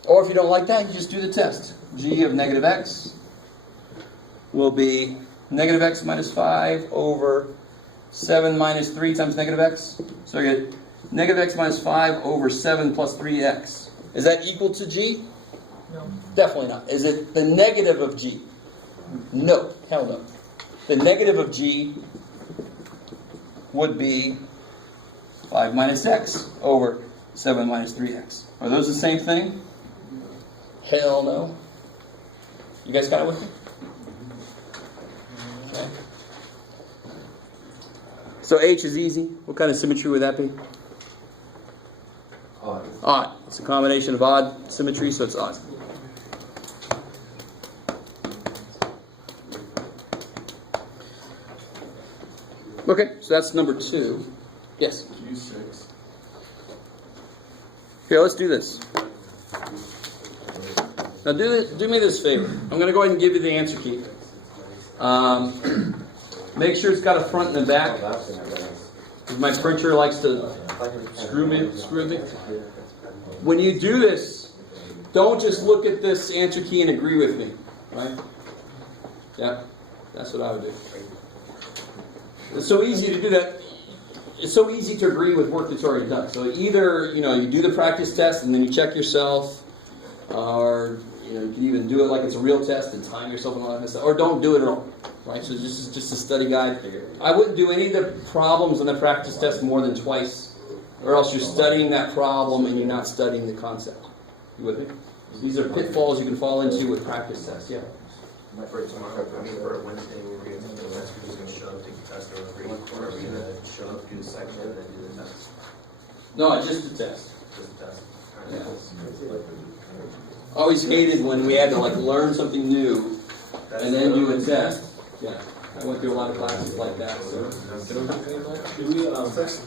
Or if you don't like that, you just do the test. G of negative x will be negative x minus 5 over 7 minus 3 times negative x. So I get negative x minus 5 over 7 plus 3x. Is that equal to G? No. Definitely not. Is it the negative of G? No. Hell no. The negative of G would be 5 minus x over 7 minus 3x. Are those the same thing? Hell no. You guys got it with me? Okay. So H is easy. What kind of symmetry would that be? Odd. Odd. It's a combination of odd symmetry, so it's odd. Okay, so that's number 2. Yes? Q6. Here, let's do this. Now do me this favor. I'm going to go ahead and give you the answer key. Make sure it's got a front and a back. My printer likes to screw me. When you do this, don't just look at this answer key and agree with me. Right? Yeah, that's what I would do. It's so easy to do that. It's so easy to agree with work that's already done. So either, you do the practice test and then you check yourself, or you can even do it like it's a real test and time yourself and all that kind of stuff, or don't do it at all. Right? So this is just a study guide. I wouldn't do any of the problems on the practice test more than twice, or else you're studying that problem and you're not studying the concept. You with me? These are pitfalls you can fall into with practice tests. Yeah. For tomorrow, for Wednesday, we're just going to show up, take the test, or are we going to show up, do the section, and then do the test? No, just the test. Just the test. Yeah. Always hated when we had to like learn something new and then do a test. Yeah, I went through a lot of classes like that. So. Should we,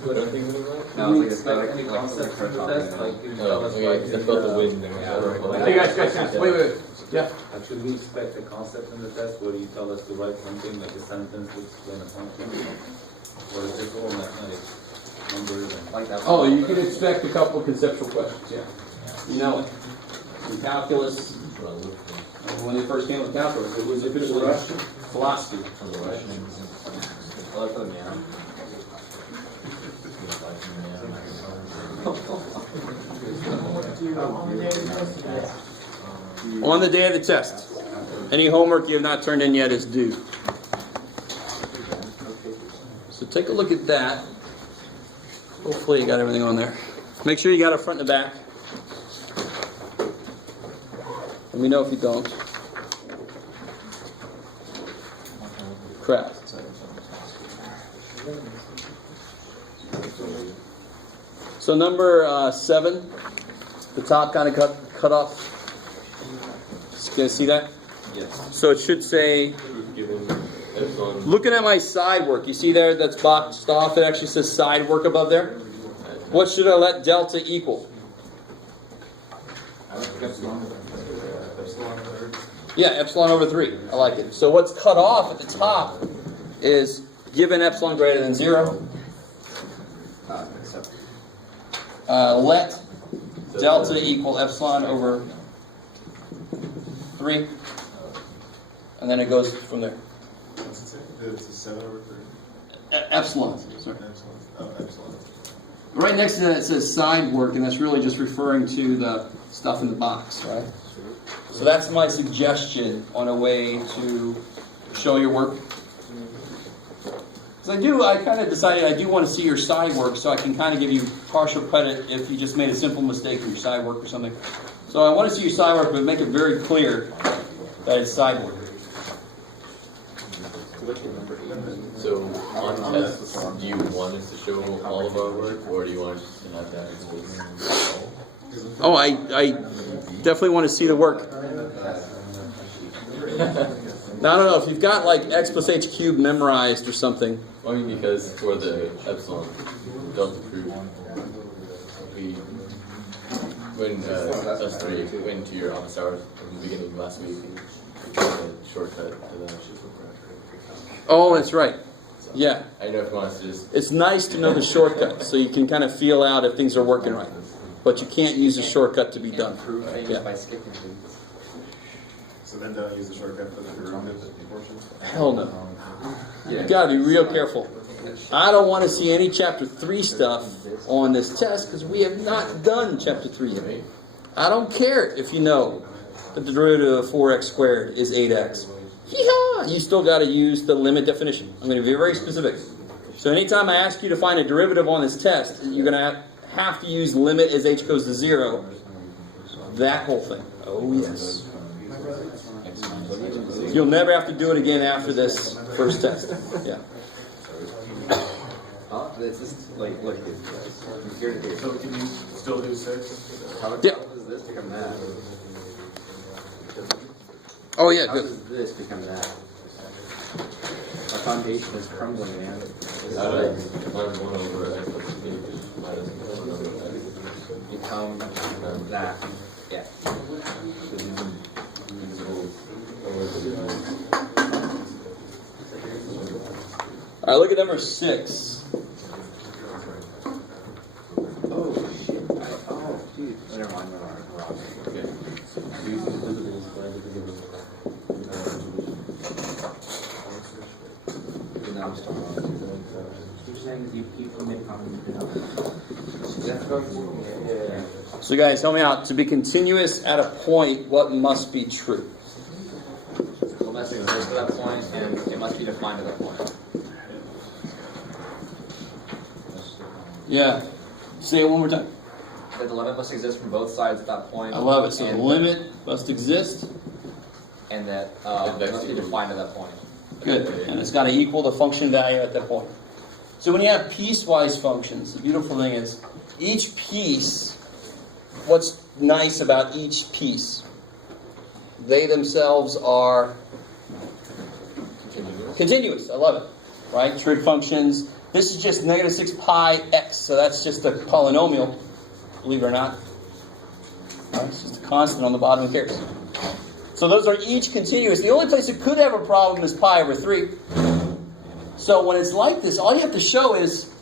put anything in there? No, Do we like it's expect like- any like concept from the something test, like- like, you Oh, tell us okay, why I felt the wind there. Hey guys, wait. Yeah. Should we expect a concept in the test where you tell us to write something like a sentence to explain a function? Or is this all mathematics, numbers and? Like that. Oh, you can expect a couple of conceptual questions, yeah. You know it. In calculus, when they first came with calculus, it was officially philosophy. Hello for the man. On the day of the test, any homework you have not turned in yet is due. So take a look at that. Hopefully you got everything on there. Make sure you got it front and the back. Let me know if you don't. Crap. So number 7, the top kind of cut off. You guys see that? Yes. So it should say, Proof given epsilon. looking at my side work, you see there that's boxed off, it actually says side work above there? What should I let delta equal? Yeah, epsilon over 3. I like it. So what's cut off at the top is given epsilon greater than 0. Let delta equal epsilon over 3. And then it goes from there. What's it say? It's a 7 over 3. Epsilon. Sorry. Epsilon. Oh, epsilon. Right next to that it says side work, and that's really just referring to the stuff in the box, right? So that's my suggestion on a way to show your work. Because I kind of decided I do want to see your side work, so I can kind of give you partial credit if you just made a simple mistake in your side work or something. So I want to see your side work, but make it very clear that it's side work. So on tests, do you want us to show all of our work, or do you want us to have that in space? Oh, I definitely want to see the work. Now, I don't know if you've got like x plus h cubed memorized or something. I mean, because for the epsilon delta proof, we when us three went to your office hours in the beginning of last week, we got a shortcut to that. Oh, that's right. Yeah. I don't know if you want us to just. It's nice to know the shortcut so you can kind of feel out if things are working right. But you can't use a shortcut to be done. Prove things Yeah. by skipping things. So then don't use the shortcut for the derivative portion? Hell no. You've got to be real careful. I don't want to see any chapter 3 stuff on this test because we have not done chapter 3 yet. I don't care if you know that the derivative of 4x squared is 8x. Yeehaw! You still got to use the limit definition. I'm going to be very specific. So anytime I ask you to find a derivative on this test, you're going to have to use limit as h goes to 0. That whole thing. Oh, yes. You'll never have to do it again after this first test. Yeah. Huh? It's just like, look, it's here to here. So can you still do 6? How Yeah. does this become that? Oh, yeah, How good. does this become that? Our foundation is crumbling, man. It's Out like of minus 1 over x plus b minus 1 over x. become that. Yeah. All right, look at number 6. Oh, shit. Oh, dude. Never mind. We're wrong. Now I'm still wrong. You're saying you keep committing Yeah. So guys, help me out. To be continuous at a point, what must be true? Well, must exist at that point, and it must be defined at that point. Yeah. Say it one more time. That the limit must exist from both sides at that point. I love it. So the and limit must exist. and that it must be defined at that point. Good. And it's got to equal the function value at that point. So when you have piecewise functions, the beautiful thing is each piece, what's nice about each piece they themselves are Continuous. continuous. I love it. Right? Trig functions. This is just negative 6 pi x, so that's just a polynomial, believe it or not. Right? It's just a constant on the bottom, who cares? So those are each continuous. The only place it could have a problem is pi over 3. So when it's like this, all you have to show is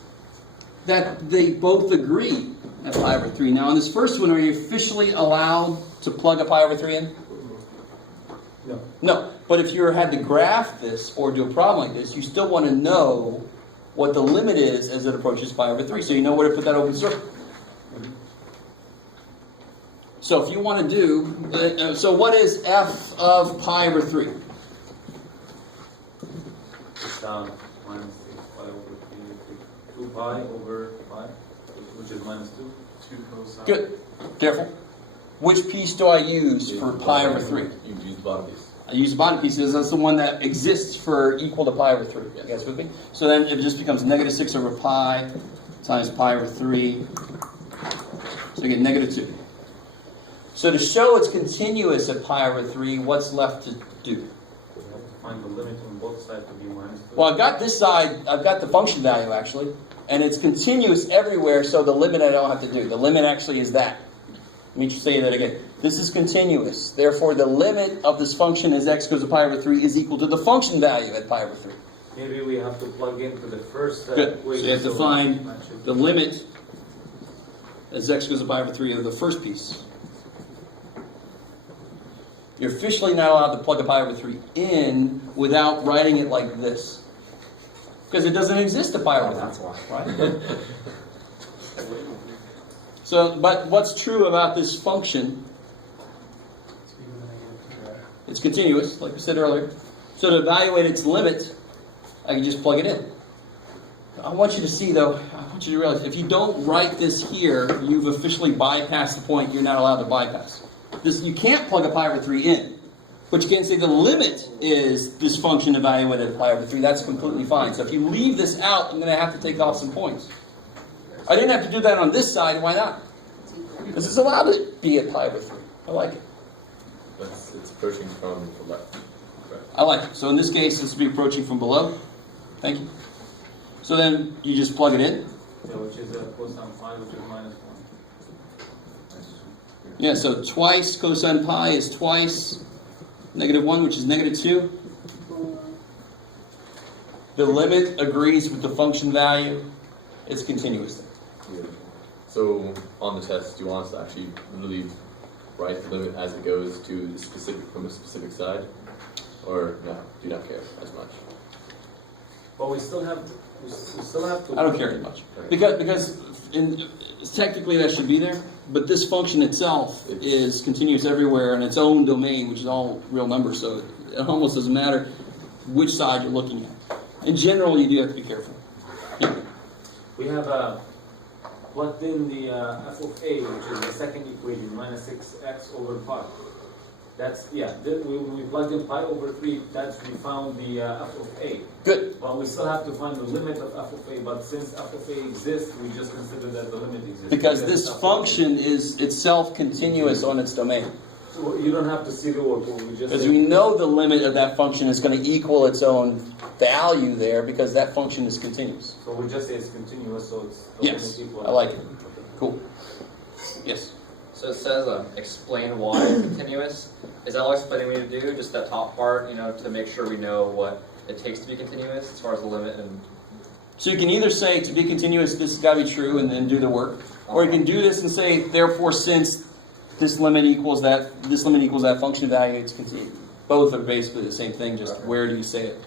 that they both agree at pi over 3. Now in this first one, are you officially allowed to plug a pi over 3 in? No. No. But if you had to graph this or do a problem like this, you still want to know what the limit is as it approaches pi over 3. So you know where to put that open circle. So if you want to do, so what is f of pi over 3? It's minus 6 pi over 3, 2 pi over 5, which is minus 2. 2 cosine. Good. Careful. Which piece do I use for pi over 3? You can use the bottom piece. I use the bottom piece because that's the one that exists for equal to pi over 3. You guys with me? So then it just becomes negative 6 over pi times pi over 3. So you get negative 2. So to show it's continuous at pi over 3, what's left to do? We have to find the limit on both sides to be minus 2. Well, I've got this side, I've got the function value actually, and it's continuous everywhere, so the limit I don't have to do. The limit actually is that. Let me say that again. This is continuous. Therefore, the limit of this function as x goes to pi over 3 is equal to the function value at pi over 3. Maybe we have to plug into the first Good. So equation. you have to find match it. the limit as x goes to pi over 3 of the first piece. You're officially not allowed to plug a pi over 3 in without writing it like this. Because it doesn't exist at pi over 3. That's why. Right? So, but what's true about this function? It's continuous, like we said earlier. So to evaluate its limit, I can just plug it in. I want you to see, though, I want you to realize, if you don't write this here, you've officially bypassed the point you're not allowed to bypass. You can't plug a pi over 3 in. But you can say the limit is this function evaluated at pi over 3. That's completely fine. So if you leave this out, I'm going to have to take off some points. I didn't have to do that on this side. Why not? Because it's allowed to be at pi over 3. I like it. It's approaching from the left. Correct. I like it. So in this case, this will be approaching from below. Thank you. So then you just plug it in. Yeah, which is a cosine pi, which is minus 1. Yeah, so twice cosine pi is twice negative 1, which is negative 2. The limit agrees with the function value. It's continuous. So on the test, do you want us to actually really write the limit as it goes to the specific from a specific side, or no? Do you not care as much? But we still have to. I don't care as much. Because technically that should be there, but this function itself is continuous everywhere in its own domain, which is all real numbers, so it almost doesn't matter which side you're looking at. In general, you do have to be careful. Yeah. We have plugged in the f of a, which is the second equation, minus 6x over pi. That's, yeah, we plugged in pi over 3, we found the f of a. Good. But we still have to find the limit of f of a, but since f of a exists, we just consider that the limit exists. Because this function is itself continuous on its domain. So you don't have to see the order, we just... Because we know the limit of that function is going to equal its own value there, because that function is continuous. So we just say it's continuous, so it's... the Yes, limit equal. I like it. Cool. Yes. So it says explain why it's continuous. Is that all explaining we need to do? Just that top part, to make sure we know what it takes to be continuous as far as the limit and... So you can either say to be continuous, this has got to be true, and then do the work. Or you can do this and say, therefore, since this limit equals that function value, it's continuous. Both are basically the same thing, just where do you say it?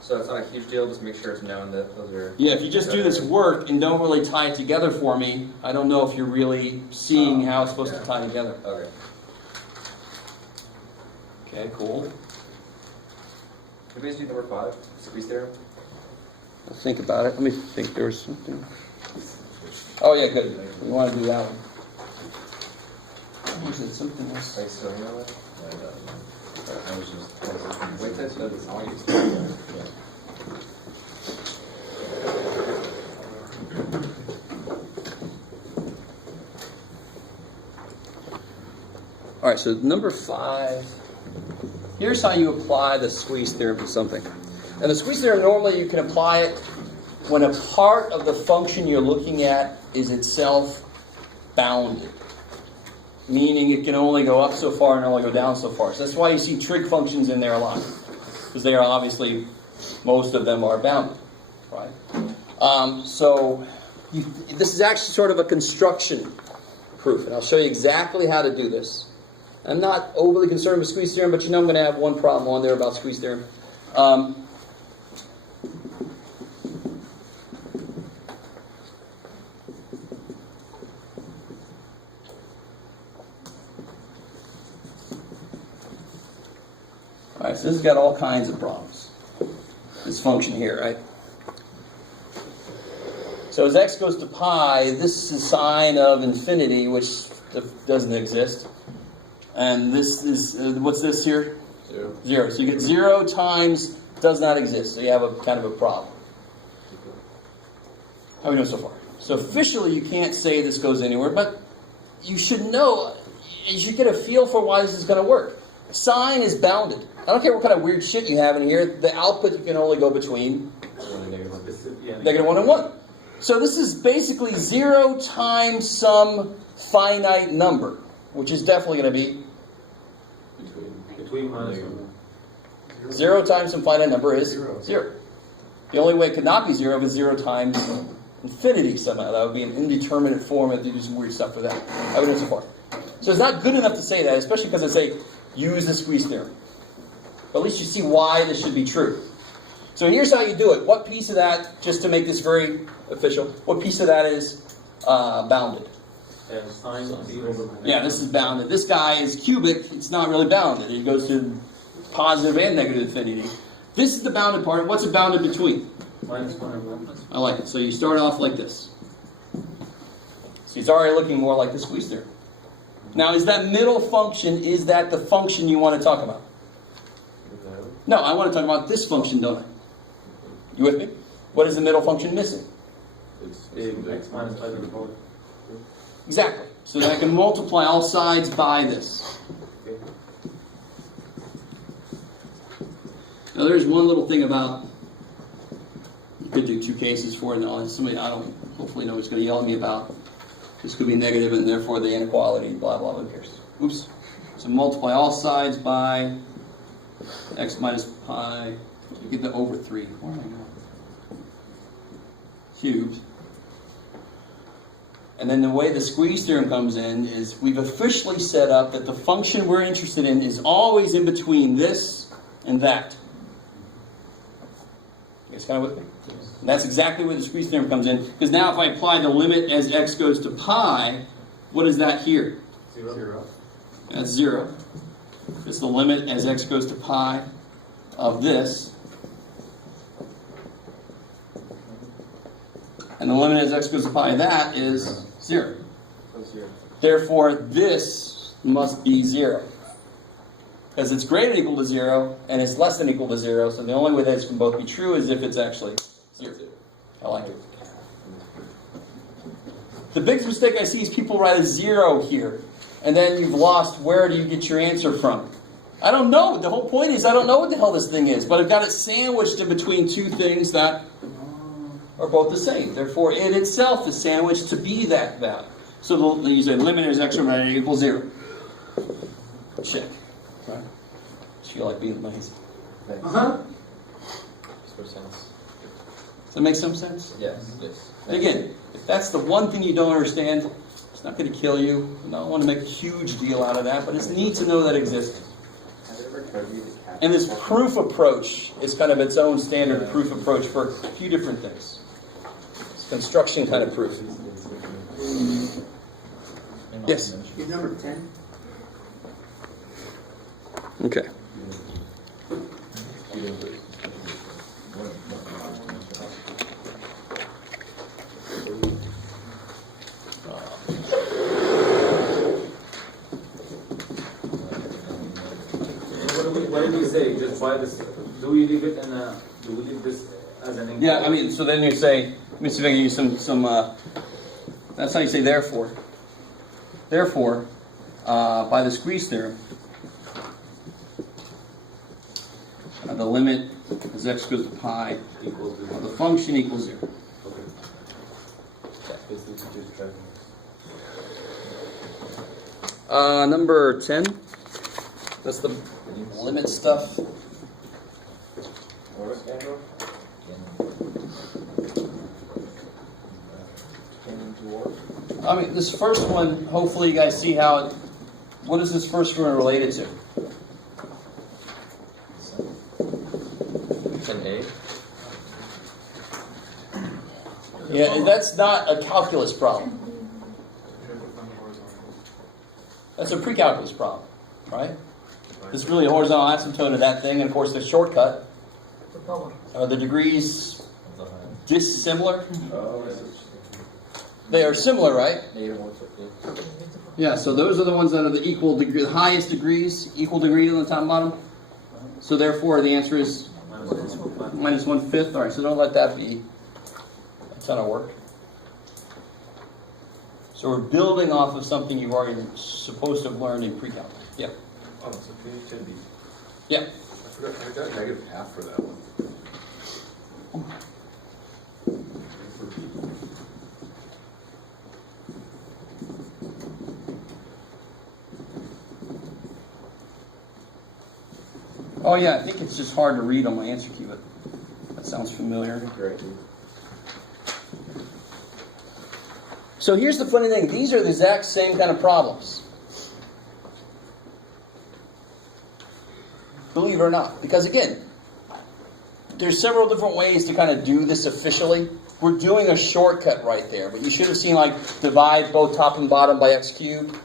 So it's not a huge deal, just make sure it's known that those are... Yeah, if you just do this work and don't really tie it together for me, I don't know if you're really seeing how it's supposed to tie together. Okay. Okay, cool. Did we just do number 5? Squeeze theorem? I'll think about it. Let me think. There was something. Oh, yeah, good. We want to do that one. Was it something else? Are you still here with it? I was just. Wait till it does all you still. All right, so number 5. Here's how you apply the squeeze theorem to something. And the squeeze theorem, normally you can apply it when a part of the function you're looking at is itself bounded. Meaning it can only go up so far and only go down so far. So that's why you see trig functions in there a lot. Because they are obviously, most of them are bounded. Right? This is actually sort of a construction proof. And I'll show you exactly how to do this. I'm not overly concerned with squeeze theorem, but you know I'm going to have one problem on there about squeeze theorem. Alright, so this has got all kinds of problems. This function here, right? So as x goes to pi, this is sine of infinity, which doesn't exist. And this is, what's this here? 0. 0. So you get 0 times does not exist. So you have a kind of a problem. How are we doing so far? So officially you can't say this goes anywhere, but you should know, you should get a feel for why this is going to work. Sine is bounded. I don't care what kind of weird shit you have in here. The output you can only go between negative 1 and 1. So this is basically 0 times some finite number, which is definitely going to be Between minus 1. 0 times some finite number is 0. The only way it could not be 0 is 0 times infinity somehow. That would be an indeterminate form, and they do some weird stuff for that. How are we doing so far? So it's not good enough to say that, especially because I say use the squeeze theorem. But at least you see why this should be true. So here's how you do it. What piece of that, just to make this very official, what piece of that is bounded? Sine of b over Yeah, this is bounded. This guy is cubic. It's not really bounded. It goes to positive and negative infinity. This is the bounded part. What's it bounded between? minus 1 and 1. I like it. So you start off like this. So it's already looking more like the squeeze theorem. Now, is that middle function, is that the function you want to talk about? No, I want to talk about this function, don't I? You with me? What is the middle function missing? X minus pi to the power. Exactly. So that I can multiply all sides by this. Now there's one little thing about, you could do two cases for it. Now somebody, hopefully nobody's going to yell at me about, this could be negative and therefore the inequality, blah, blah, who cares? Oops. So multiply all sides by x minus pi, you get the over 3. Where am I going? Cubed. And then the way the squeeze theorem comes in is we've officially set up that the function we're interested in is always in between this and that. You guys kind of with me? And that's exactly where the squeeze theorem comes in. Because now if I apply the limit as x goes to pi, what is that here? 0. That's 0. It's the limit as x goes to pi of this. And the limit as x goes to pi of that is 0. Therefore, this must be 0. Because it's greater than or equal to 0, and it's less than or equal to 0, so the only way that it can both be true is if it's actually 0. I like it. The biggest mistake I see is people write a 0 here, and then you've lost where do you get your answer from. I don't know. The whole point is I don't know what the hell this thing is, but I've got it sandwiched in between two things that are both the same. Therefore, it itself is sandwiched to be that value. So you say limit is x over equals 0. Check. Right? Just feel like being amazing. Makes sense. Does that make some sense? Yes. Yes. And again, if that's the one thing you don't understand, it's not going to kill you. I don't want to make a huge deal out of that, but it's neat to know that exists. And this proof approach is kind of its own standard proof approach for a few different things. It's construction kind of proof. Yes? Is number 10? Okay. What did we say? Just why this? Do we leave it do we leave this as an? Yeah, I mean, so then you say, let me see if I can use some that's how you say therefore. Therefore, by the squeeze theorem, of the limit as x goes to pi Equal to. of the function equals 0. Number 10. That's the limit stuff. I mean, this first one, hopefully you guys see how it, what is this first one related to? 10A. Yeah, that's not a calculus problem. That's a pre-calculus problem, right? This is really a horizontal asymptote of that thing, and of course the shortcut. The power. Are the degrees dissimilar? Oh, They are similar, right? Negative 150. Yeah, so those are the ones that are the equal degree, the highest degrees, equal degree on the top and bottom. So therefore the answer is minus 1/5. All right, so don't let that be a ton of work. So we're building off of something you've already supposed to have learned in pre-calc. Yeah. Oh, so page 10B. Yeah. I forgot, I got negative half for that one. Oh yeah, I think it's just hard to read on my answer key, but that sounds familiar. Great. So here's the funny thing. These are the exact same kind of problems. Believe it or not. Because again, there's several different ways to kind of do this officially. We're doing a shortcut right there, but you should have seen like divide both top and bottom by x cubed.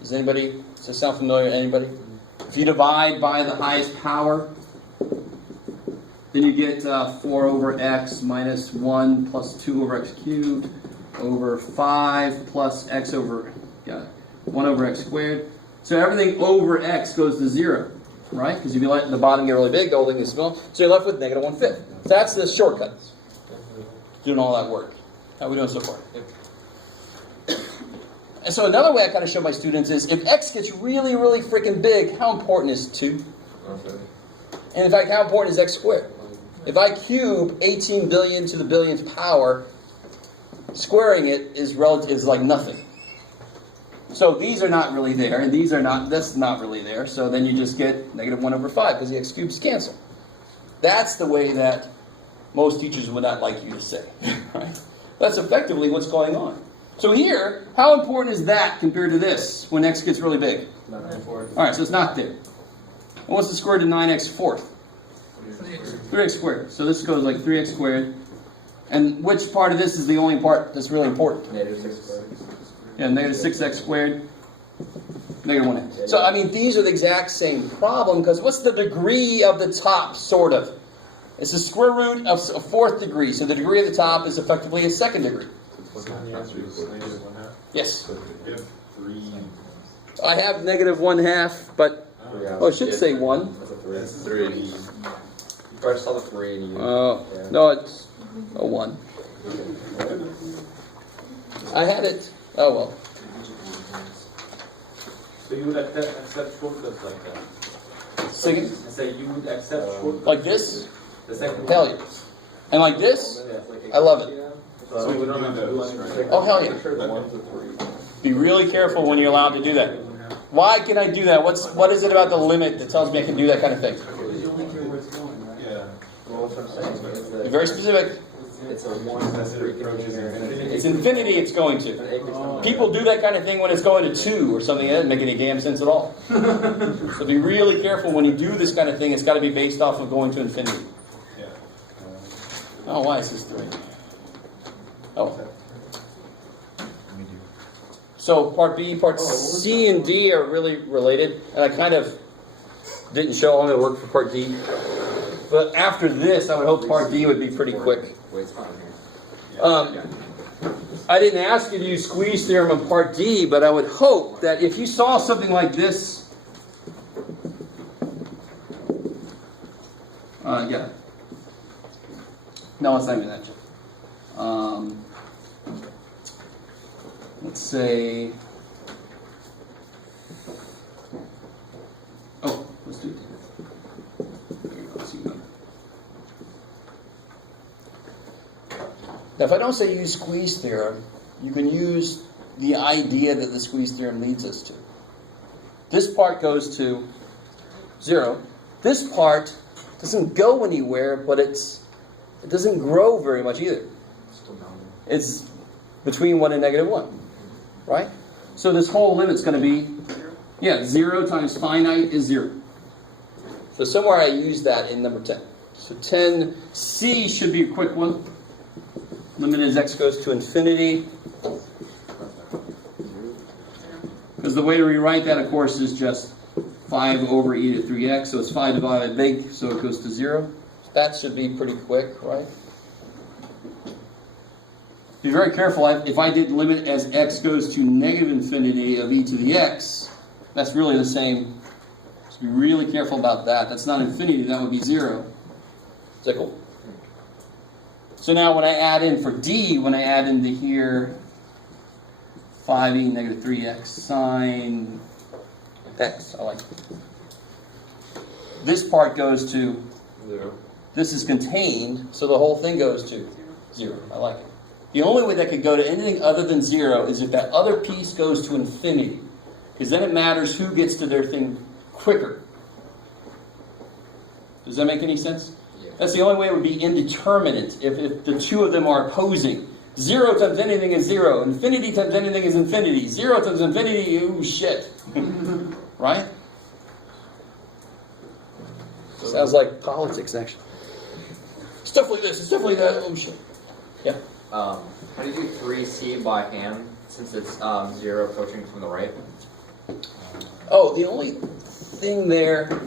Does that sound familiar to anybody? If you divide by the highest power, then you get 4 over x minus 1 plus 2 over x cubed over 5 plus x over 1 over x squared. So everything over x goes to 0, right? Because if you let the bottom get really big, the whole thing is small. So you're left with negative 1/5. So that's the shortcut. Doing all that work. How are we doing so far? And so another way I kind of show my students is if x gets really, really freaking big, how important is 2? Okay. And in fact, how important is x squared? If I cube 18 billion to the billionth power, squaring it is like nothing. So these are not really there, and these are not, that's not really there. So then you just get negative 1 over 5 because the x cubes cancel. That's the way that most teachers would not like you to say. Right? That's effectively what's going on. So here, how important is that compared to this when x gets really big? All right, so it's not there. And what's the square root of 9x fourth? 3x squared. So this goes like 3x squared. And which part of this is the only part that's really important? Negative 6 squared. Yeah, negative 6x squared. Negative 1x. So, I mean, these are the exact same problem because what's the degree of the top, sort of? It's the square root of a fourth degree. So the degree of the top is effectively a second degree. Yes. I have negative 1/2, but I should say 1. That's 3. You probably saw the 3 and you. No, it's a 1. I had it. Oh well. So you would accept shortcuts like that? Sing it. I say you would accept shortcuts. Like this? The second Hell yeah. And like this? I love it. So we don't have to do anything. Oh, hell yeah. Be really careful when you're allowed to do that. Why can I do that? What is it about the limit that tells me I can do that kind of thing? Yeah. Well, that's what I'm saying. Be very specific. It's a 1 As it approaches infinity. It's infinity it's going to. People do that kind of thing when it's going to 2 or something. That doesn't make any damn sense at all. So be really careful when you do this kind of thing. It's got to be based off of going to infinity. Yeah. Oh, why is this doing? Oh. So part B, part C and D are really related, and I kind of didn't show all my work for part D. But after this, I would hope part D would be pretty quick. I didn't ask you to use squeeze theorem in part D, but I would hope that if you saw something like this, yeah. No, it's not even that. Let's say, let's do it. Let's see. Now, if I don't say use squeeze theorem, you can use the idea that the squeeze theorem leads us to. This part goes to 0. This part doesn't go anywhere, but it doesn't grow very much either. It's between 1 and negative 1, right? So this whole limit's going to be, 0 times finite is 0. So somewhere I use that in number 10. So 10c should be a quick one. Limit as x goes to infinity. Because the way to rewrite that, of course, is just 5 over e to 3x. So it's 5 divided by big, so it goes to 0. That should be pretty quick, right? Be very careful. If I did limit as x goes to negative infinity of e to the x, that's really the same. So be really careful about that. That's not infinity, that would be 0. Is that cool? So now when I add in for d, when I add into here 5e negative 3x sine x, I like it. This part goes to 0. This is contained, so the whole thing goes to 0. I like it. The only way that could go to anything other than 0 is if that other piece goes to infinity. Because then it matters who gets to their thing quicker. Does that make any sense? Yeah. That's the only way it would be indeterminate if the two of them are opposing. 0 times anything is 0. Infinity times anything is infinity. 0 times infinity, ooh, shit. Right? Sounds like politics, actually. Stuff like this, stuff like that, oh shit. Yeah. How do you do 3c by hand since it's 0 approaching from the right? Oh, the only thing there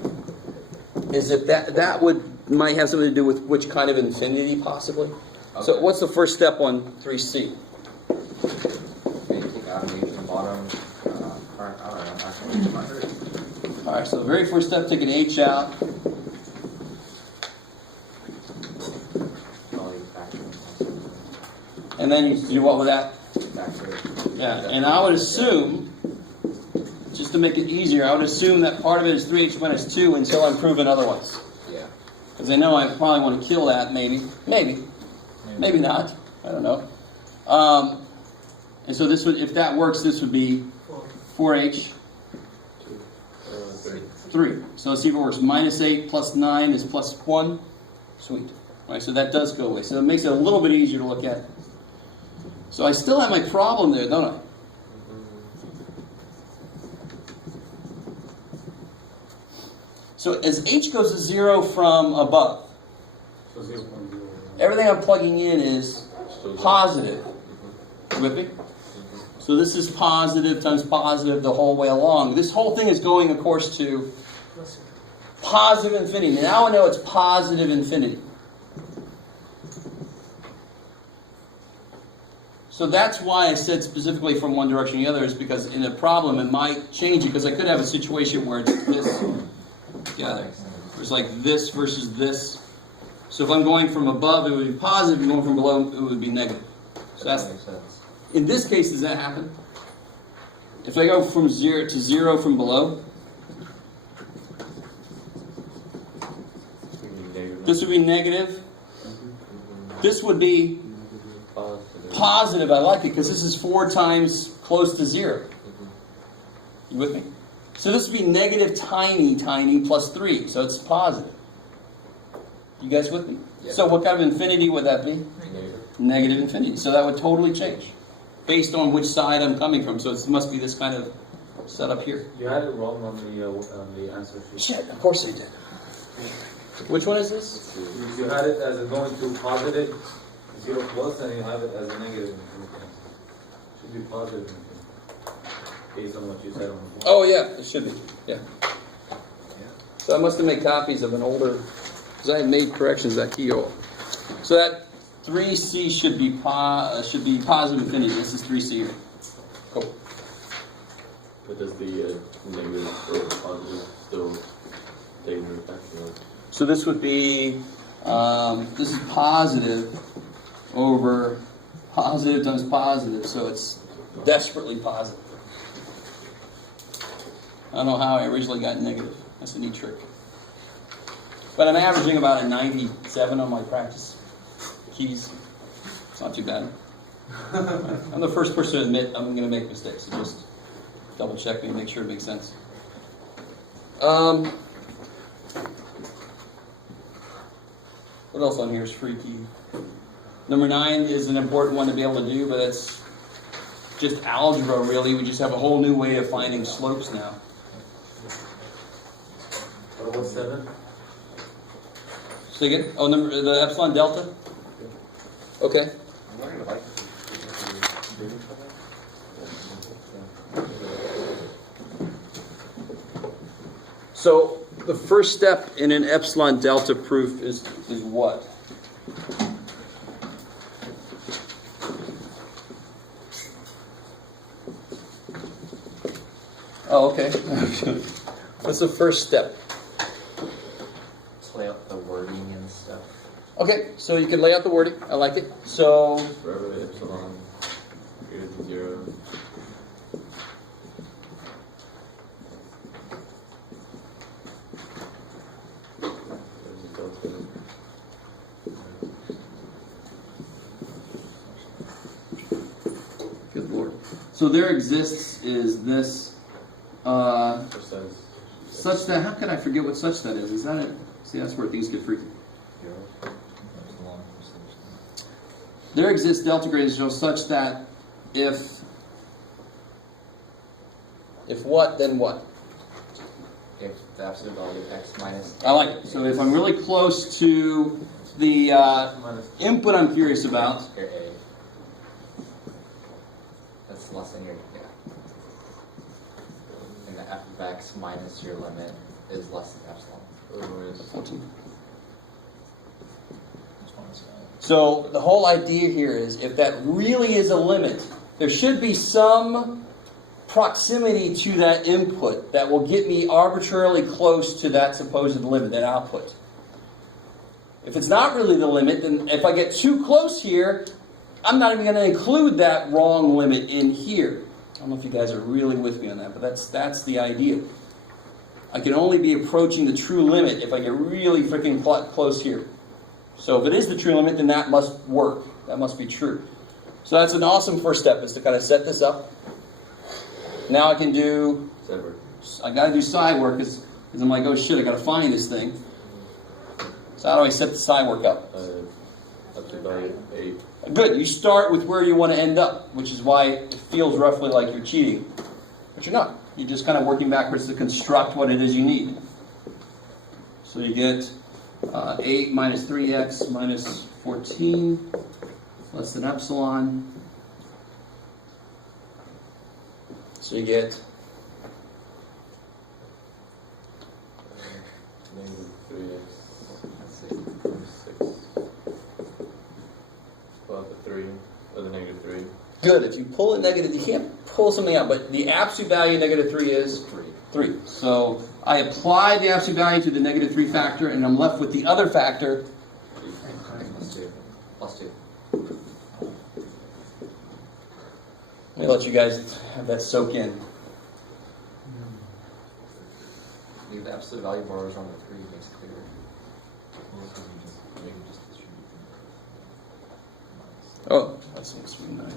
is that might have something to do with which kind of infinity, possibly. Okay. So what's the first step on 3c? Maybe take out an h in the bottom. I don't know. Actually, not sure. All right, so the very first step, take an h out. And then you do what with that? Yeah, and I would assume, just to make it easier, I would assume that part of it is 3h minus 2 until I'm proven otherwise. Yeah. Because I know I probably want to kill that, maybe. Maybe not. I don't know. And so this would, if that works, this would be 4h 3. So let's see if it works. Minus 8 plus 9 is plus 1. Sweet. All right, so that does go away. So it makes it a little bit easier to look at. So I still have my problem there, don't I? So as h goes to 0 from above, So 0.0. everything I'm plugging in is positive. You with me? So this is positive times positive the whole way along. This whole thing is going, of course, to positive infinity. Now I know it's positive infinity. So that's why I said specifically from one direction to the other, is because in a problem it might change it, because I could have a situation where it's this together. It's like this versus this. So if I'm going from above, it would be positive, and going from below, it would be negative. So that's, makes sense. in this case, does that happen? If I go from 0 to 0 from below, this would be negative. This would be positive. I like it because this is 4 times close to 0. You with me? So this would be negative tiny plus 3. So it's positive. You guys with me? Yeah. So what kind of infinity would that be? Negative infinity. So that would totally change based on which side I'm coming from. So it must be this kind of setup here. You had it wrong on the answer sheet. Shit, of course I did. Which one is this? You had it as a going to positive 0 plus, and you have it as a negative infinity. Should be positive infinity. Based on what you said on the phone. Oh yeah, it should be. Yeah. So I must have made copies of an older, because I had made corrections that keyhole. So that 3c should be positive infinity. This is 3c here. Cool. But does the negative or positive still take into effect? So this would be, this is positive over positive times positive, so it's desperately positive. I don't know how I originally got negative. That's a neat trick. But I'm averaging about a 97 on my practice keys. It's not too bad. I'm the first person to admit I'm going to make mistakes, so just double check me and make sure it makes sense. What else on here is freaky? Number 9 is an important one to be able to do, but it's just algebra, really. We just have a whole new way of finding slopes now. What about 7? Say again? Oh, the epsilon delta? Okay. So the first step in an epsilon delta proof is what? Oh, okay. What's the first step? Just lay out the wording and stuff. Okay, so you can lay out the wording. I like it. So Wherever the epsilon greater than 0. There's a delta. good lord. So there exists is this Percent. such that. How could I forget what such that is? Is that it? See, that's where things get freaky. There exists delta greater than 0 such that if what, then what? If the absolute value of x minus I like it. So if I'm really close to the input I'm curious about, your a, that's less than your, yeah. And the f of x minus your limit is less than epsilon. Otherwise, 14. So the whole idea here is if that really is a limit, there should be some proximity to that input that will get me arbitrarily close to that supposed limit, that output. If it's not really the limit, then if I get too close here, I'm not even going to include that wrong limit in here. I don't know if you guys are really with me on that, but that's the idea. I can only be approaching the true limit if I get really freaking close here. So if it is the true limit, then that must work. That must be true. So that's an awesome first step, is to kind of set this up. Now I can do, separate. I got to do side work because I'm like, oh shit, I got to find this thing. So how do I set the side work up? Absolute value 8. Good, you start with where you want to end up, which is why it feels roughly like you're cheating. But you're not. You're just kind of working backwards to construct what it is you need. So you get 8 minus 3x minus 14 less than epsilon. So you get Negative 3x. Let's see. 6. Pull out the 3. Or the negative 3. good. If you pull a negative, you can't pull something out, but the absolute value of negative 3 is 3. So I apply the absolute value to the negative 3 factor, and I'm left with the other factor. Plus 2. Let me let you guys have that soak in. Leave the absolute value bars on the 3 makes it clearer. Oh, that's an extreme 9.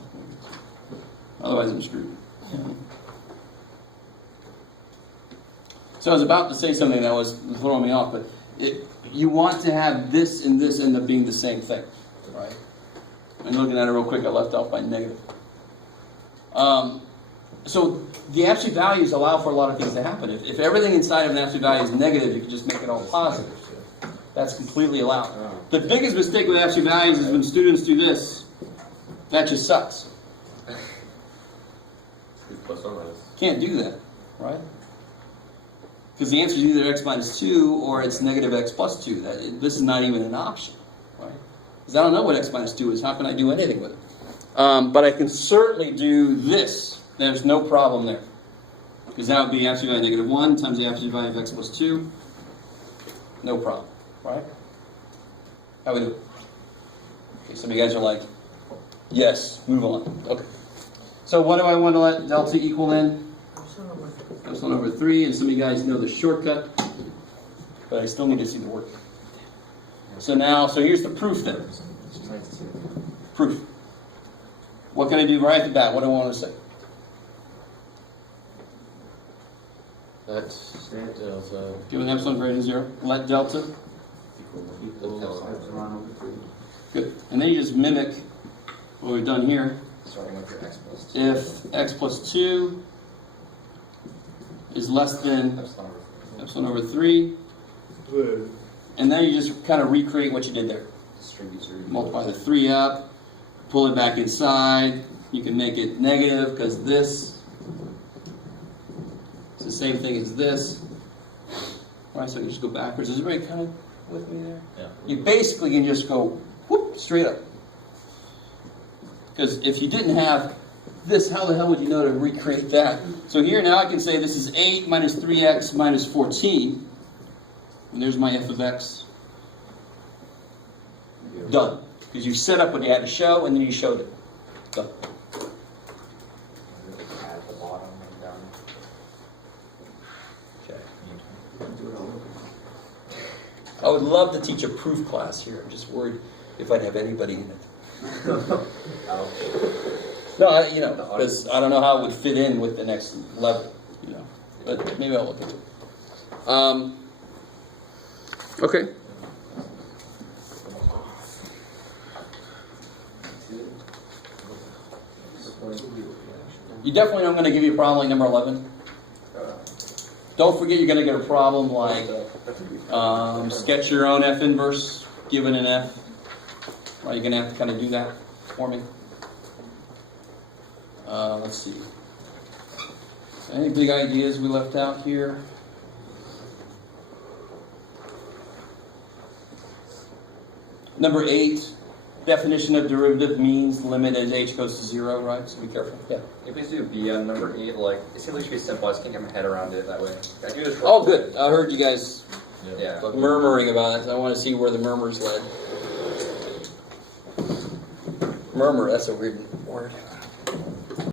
Otherwise I'm screwed. So I was about to say something that was throwing me off, but you want to have this and this end up being the same thing, right? And looking at it real quick, I left off by negative. So the absolute values allow for a lot of things to happen. If everything inside of an absolute value is negative, you can just make it all positive. That's completely allowed. The biggest mistake with absolute values is when students do this. That just sucks. Plus or minus. Can't do that, right? Because the answer is either x minus 2 or it's negative x plus 2. This is not even an option, right? Because I don't know what x minus 2 is. How can I do anything with it? But I can certainly do this. There's no problem there. Because that would be absolute value negative 1 times the absolute value of x plus 2. No problem, right? How we do? Okay, some of you guys are like, yes, move on. Okay. So what do I want to let delta equal then? Epsilon over 3, and some of you guys know the shortcut, but I still need to see the work. So here's the proof then. Proof. what can I do right at the bat? What do I want to say? That's delta Given epsilon greater than 0, let delta. equals Good. And then you just mimic what we've done here. Starting with your x plus 2. If x plus 2 is less than Epsilon over 3. epsilon over 3, and then you just kind of recreate what you did there. Distribute your Multiply the 3 up, pull it back inside. You can make it negative because this is the same thing as this. Right, so you just go backwards. Is everybody kind of with me there? Yeah. You basically can just go whoop, straight up. Because if you didn't have this, how the hell would you know to recreate that? So here now I can say this is 8 minus 3x minus 14. And there's my f of x. Done. Because you set up what you had to show and then you showed it. Done. at the bottom and down. I would love to teach a proof class here. I'm just worried if I'd have anybody in it. No, because I don't know how it would fit in with the next level, But maybe I'll look into it. Okay. You definitely know I'm going to give you a problem like number 11. Don't forget you're going to get a problem like sketch your own F inverse given an F. Right, you're going to have to kind of do that for me. Let's see. Any big ideas we left out here? Number 8, definition of derivative means limit as h goes to 0, right? So be careful. Yeah. If we do B on number 8, like, it seems like it should be simple. I just can't get my head around it that way. I do this for Oh, good. I heard you guys Yeah. murmuring about it. I want to see where the murmurs led. Murmur, that's a weird word.